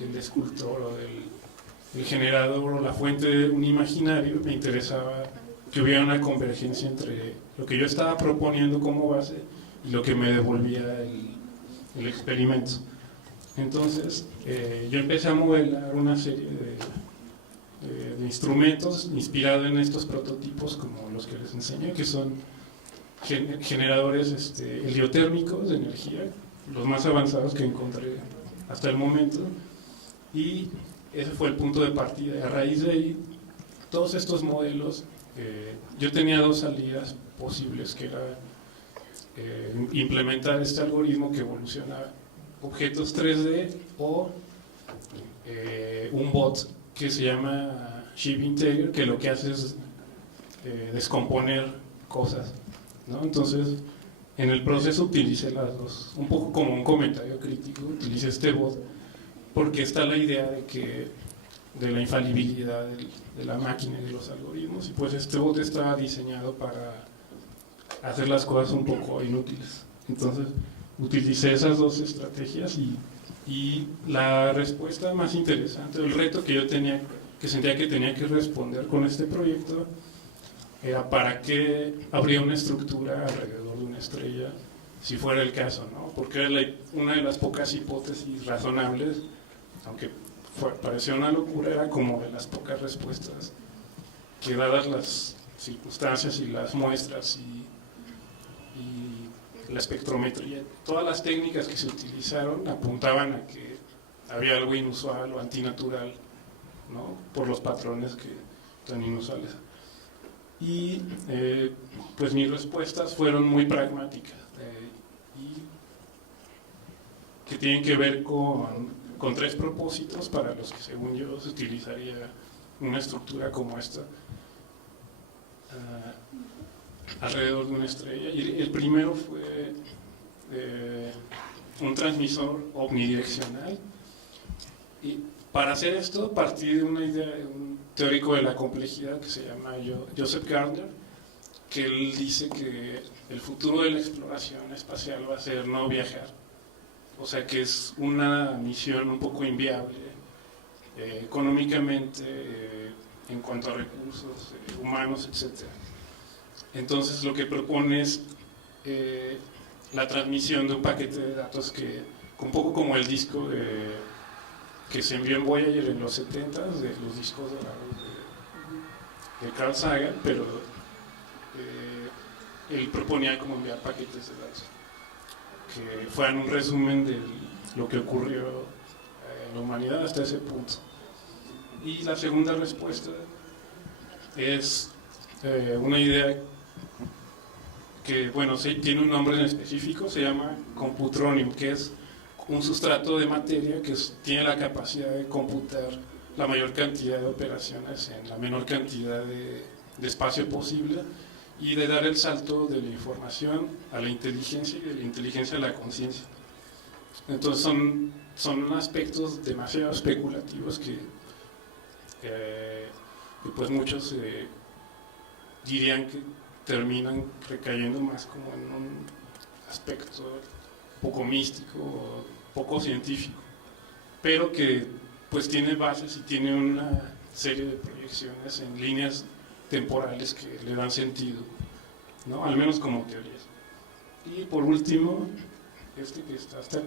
del escultor o del generador o la fuente de un imaginario, me interesaba que hubiera una convergencia entre lo que yo estaba proponiendo como base y lo que me devolvía el experimento. Entonces, yo empecé a modelar una serie de instrumentos inspirados en estos prototipos, como los que les enseñé, que son generadores heliotérmicos de energía, los más avanzados que encontré hasta el momento, y ese fue el punto de partida. A raíz de ahí, todos estos modelos, yo tenía dos salidas posibles, que era implementar este algoritmo que evoluciona objetos 3D o un bot que se llama Shift Integer, que lo que hace es descomponer cosas, ¿no? Entonces, en el proceso utilicé las dos, un poco como un comentario crítico, utilicé este bot porque está la idea de la infalibilidad de la máquina y de los algoritmos, y pues este bot estaba diseñado para hacer las cosas un poco inútiles. Entonces utilicé esas dos estrategias, y la respuesta más interesante, el reto que yo sentía que tenía que responder con este proyecto, era para qué habría una estructura alrededor de una estrella si fuera el caso, ¿no? Porque era una de las pocas hipótesis razonables, aunque parecía una locura, era como de las pocas respuestas que, dadas las circunstancias y las muestras y la espectrometría, todas las técnicas que se utilizaron apuntaban a que había algo inusual o antinatural, ¿no? Por los patrones tan inusuales. Y pues mis respuestas fueron muy pragmáticas, y que tienen que ver con tres propósitos para los que, según yo, se utilizaría una estructura como esta alrededor de una estrella. Y el primero fue un transmisor omnidireccional, y para hacer esto partí de una idea de un teórico de la complejidad que se llama Joseph Gardner, que él dice que el futuro de la exploración espacial va a ser no viajar. O sea que es una misión un poco inviable económicamente, en cuanto a recursos humanos, etc. Entonces lo que propone es la transmisión de un paquete de datos que, un poco como el disco que se envió en Voyager en los 70s, de los discos dorados de Carl Sagan, pero él proponía como enviar paquetes de datos que fueran un resumen de lo que ocurrió en la humanidad hasta ese punto. Y la segunda respuesta es una idea que, bueno, tiene un nombre en específico, se llama Computronium, que es un sustrato de materia que tiene la capacidad de computar la mayor cantidad de operaciones en la menor cantidad de espacio posible, y de dar el salto de la información a la inteligencia y de la inteligencia a la conciencia. Entonces son aspectos demasiado especulativos que pues muchos dirían que terminan recayendo más como en un aspecto poco místico, poco científico, pero que pues tiene bases y tiene una serie de proyecciones en líneas temporales que le dan sentido, ¿no? Al menos como teorías. Y por último, este que está hasta acá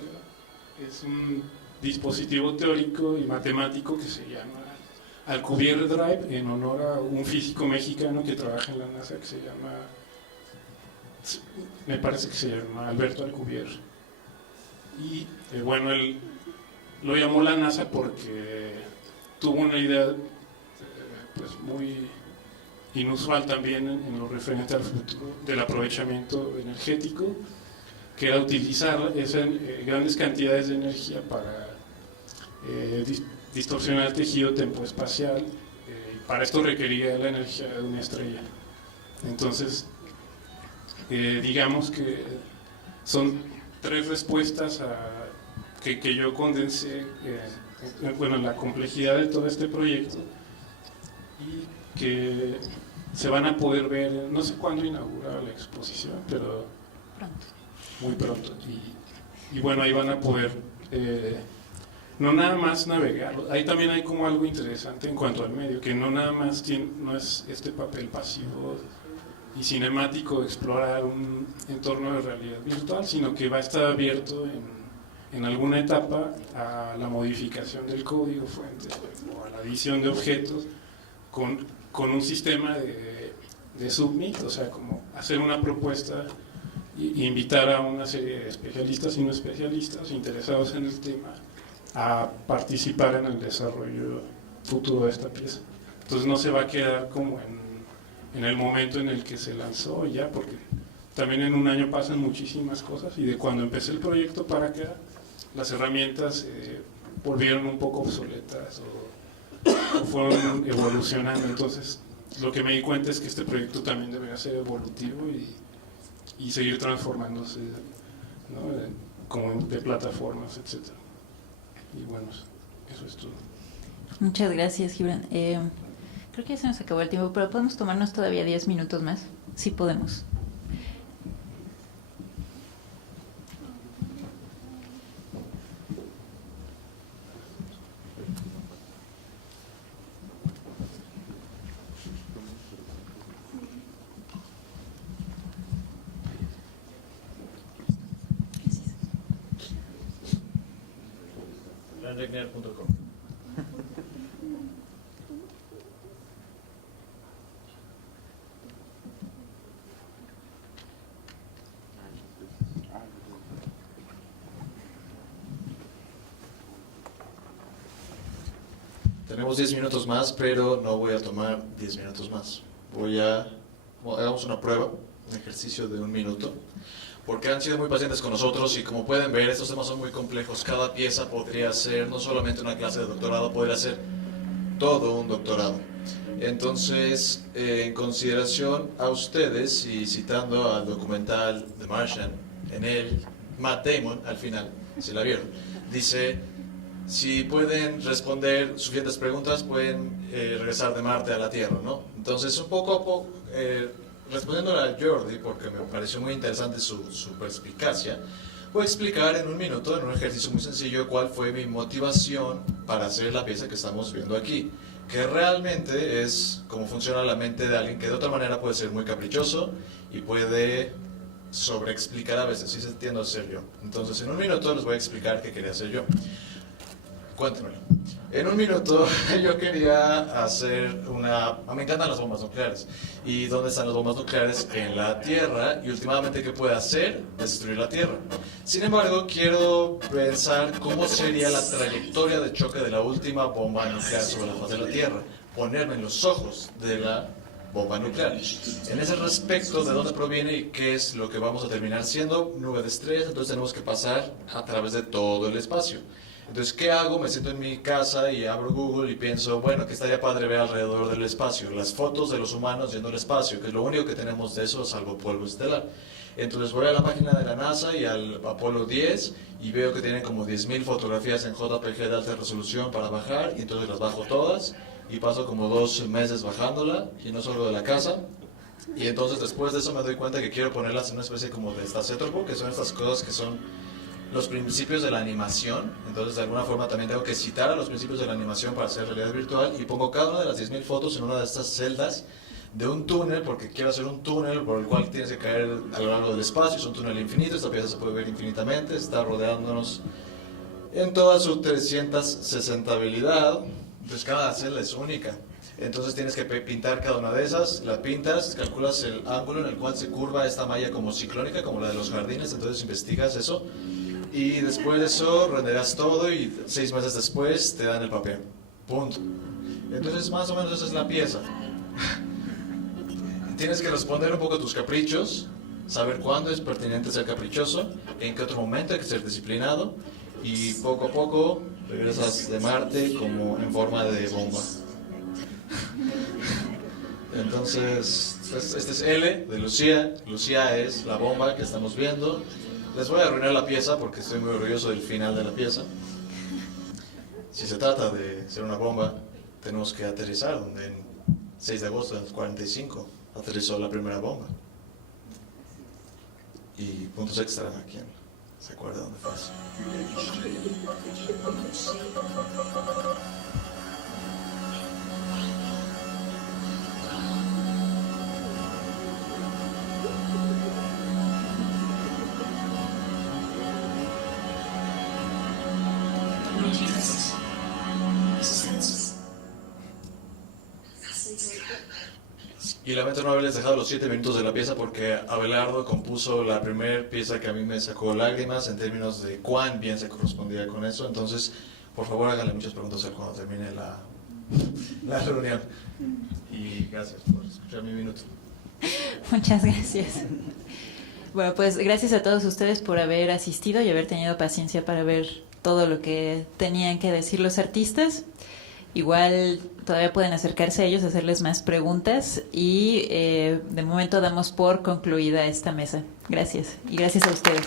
es un dispositivo teórico y matemático que se llama Alcubierre Drive, en honor a un físico mexicano que trabaja en la NASA que se llama, me parece que se llama Alberto Alcubierre. Y bueno, él lo llamó la NASA porque tuvo una idea pues muy inusual también en lo referente al futuro del aprovechamiento energético, que era utilizar esas grandes cantidades de energía para distorsionar el tejido tempoespacial. Para esto requería la energía de una estrella. Entonces, digamos que son tres respuestas que yo condensé bueno, en la complejidad de todo este proyecto, y que se van a poder ver, no sé cuándo inaugura la exposición, pero pronto, muy pronto. Y bueno, ahí van a poder no nada más navegar. Ahí también hay como algo interesante en cuanto al medio, que no nada más no es este papel pasivo y cinemático de explorar un entorno de realidad virtual, sino que va a estar abierto en alguna etapa a la modificación del código fuente o a la adición de objetos con un sistema de submit, o sea, como hacer una propuesta e invitar a una serie de especialistas y no especialistas interesados en el tema a participar en el desarrollo futuro de esta pieza. Entonces no se va a quedar como en el momento en el que se lanzó ya, porque también en un año pasan muchísimas cosas, y de cuando empecé el proyecto para acá, las herramientas se volvieron un poco obsoletas o fueron evolucionando. Entonces lo que me di cuenta es que este proyecto también debería ser evolutivo y seguir transformándose, ¿no? Como de plataformas, etcétera. Y bueno, eso es todo. Muchas gracias, Gibran. Creo que ya se nos acabó el tiempo, pero podemos tomarnos todavía 10 minutos más. Sí podemos. Regner.com. Tenemos 10 minutos más, pero no voy a tomar 10 minutos más. Hagamos una prueba, un ejercicio de 1 minuto, porque han sido muy pacientes con nosotros y como pueden ver, estos temas son muy complejos. Cada pieza podría ser no solamente una clase de doctorado, podría ser todo un doctorado. Entonces, en consideración a ustedes y citando al documental The Martian, en él, Matt Damon, al final, si la vieron, dice: si pueden responder suficientes preguntas, pueden regresar de Marte a la Tierra, ¿no? Entonces, un poco a poco, respondiendo a Jordi, porque me pareció muy interesante su perspicacia, voy a explicar en un minuto, en un ejercicio muy sencillo, cuál fue mi motivación para hacer la pieza que estamos viendo aquí, que realmente es cómo funciona la mente de alguien que de otra manera puede ser muy caprichoso y puede sobreexplicar a veces, si se tiende a ser yo. Entonces, en un minuto les voy a explicar qué quería hacer yo. Cuéntemelo. En un minuto yo quería hacer una... Me encantan las bombas nucleares. ¿Y dónde están las bombas nucleares? En la Tierra. Y últimamente, ¿qué puede hacer? Destruir la Tierra. Sin embargo, quiero pensar cómo sería la trayectoria de choque de la última bomba nuclear sobre la faz de la Tierra. Ponerme en los ojos de la bomba nuclear. En ese respecto, ¿de dónde proviene y qué es lo que vamos a terminar siendo? Nube de estrellas. Entonces tenemos que pasar a través de todo el espacio. Entonces, ¿qué hago? Me siento en mi casa y abro Google y pienso, bueno, que estaría padre ver alrededor del espacio, las fotos de los humanos yendo al espacio, que es lo único que tenemos de eso, salvo polvo estelar. Entonces voy a la página de la NASA y al Apolo 10 y veo que tienen como 10.000 fotografías en JPG de alta resolución para bajar, y entonces las bajo todas y paso como 2 meses bajándola, y no solo de la casa. Y entonces después de eso me doy cuenta que quiero ponerlas en una especie como de Stacetropo, que son estas cosas que son los principios de la animación. Entonces de alguna forma también tengo que citar a los principios de la animación para hacer realidad virtual, y pongo cada una de las 10.000 fotos en una de estas celdas de un túnel, porque quiero hacer un túnel por el cual tienes que caer a lo largo del espacio. Es un túnel infinito, esta pieza se puede ver infinitamente, está rodeándonos en toda su 360-habilidad. Entonces cada celda es única. Entonces tienes que pintar cada una de esas, la pintas, calculas el ángulo en el cual se curva esta malla como ciclónica, como la de los jardines, entonces investigas eso. Y después de eso renderas todo y 6 meses después te dan el papel. Punto. Entonces más o menos esa es la pieza. Tienes que responder un poco a tus caprichos, saber cuándo es pertinente ser caprichoso, en qué otro momento hay que ser disciplinado, y poco a poco regresas de Marte como en forma de bomba. Entonces, este es L de Lucía. Lucía es la bomba que estamos viendo. Les voy a arruinar la pieza porque estoy muy orgulloso del final de la pieza. Si se trata de ser una bomba, tenemos que aterrizar donde en 6 de agosto del 45 aterrizó la primera bomba. Y puntos extra a quien se acuerda dónde fue eso. Y lamento no haberles dejado los 7 minutos de la pieza, porque Abelardo compuso la primera pieza que a mí me sacó lágrimas en términos de cuán bien se correspondía con eso. Entonces, por favor, háganle muchas preguntas cuando termine la reunión. Y gracias por escuchar mi minuto. Muchas gracias. Bueno, pues gracias a todos ustedes por haber asistido y haber tenido paciencia para ver todo lo que tenían que decir los artistas. Igual todavía pueden acercarse a ellos, hacerles más preguntas, y de momento damos por concluida esta mesa. Gracias, y gracias a ustedes.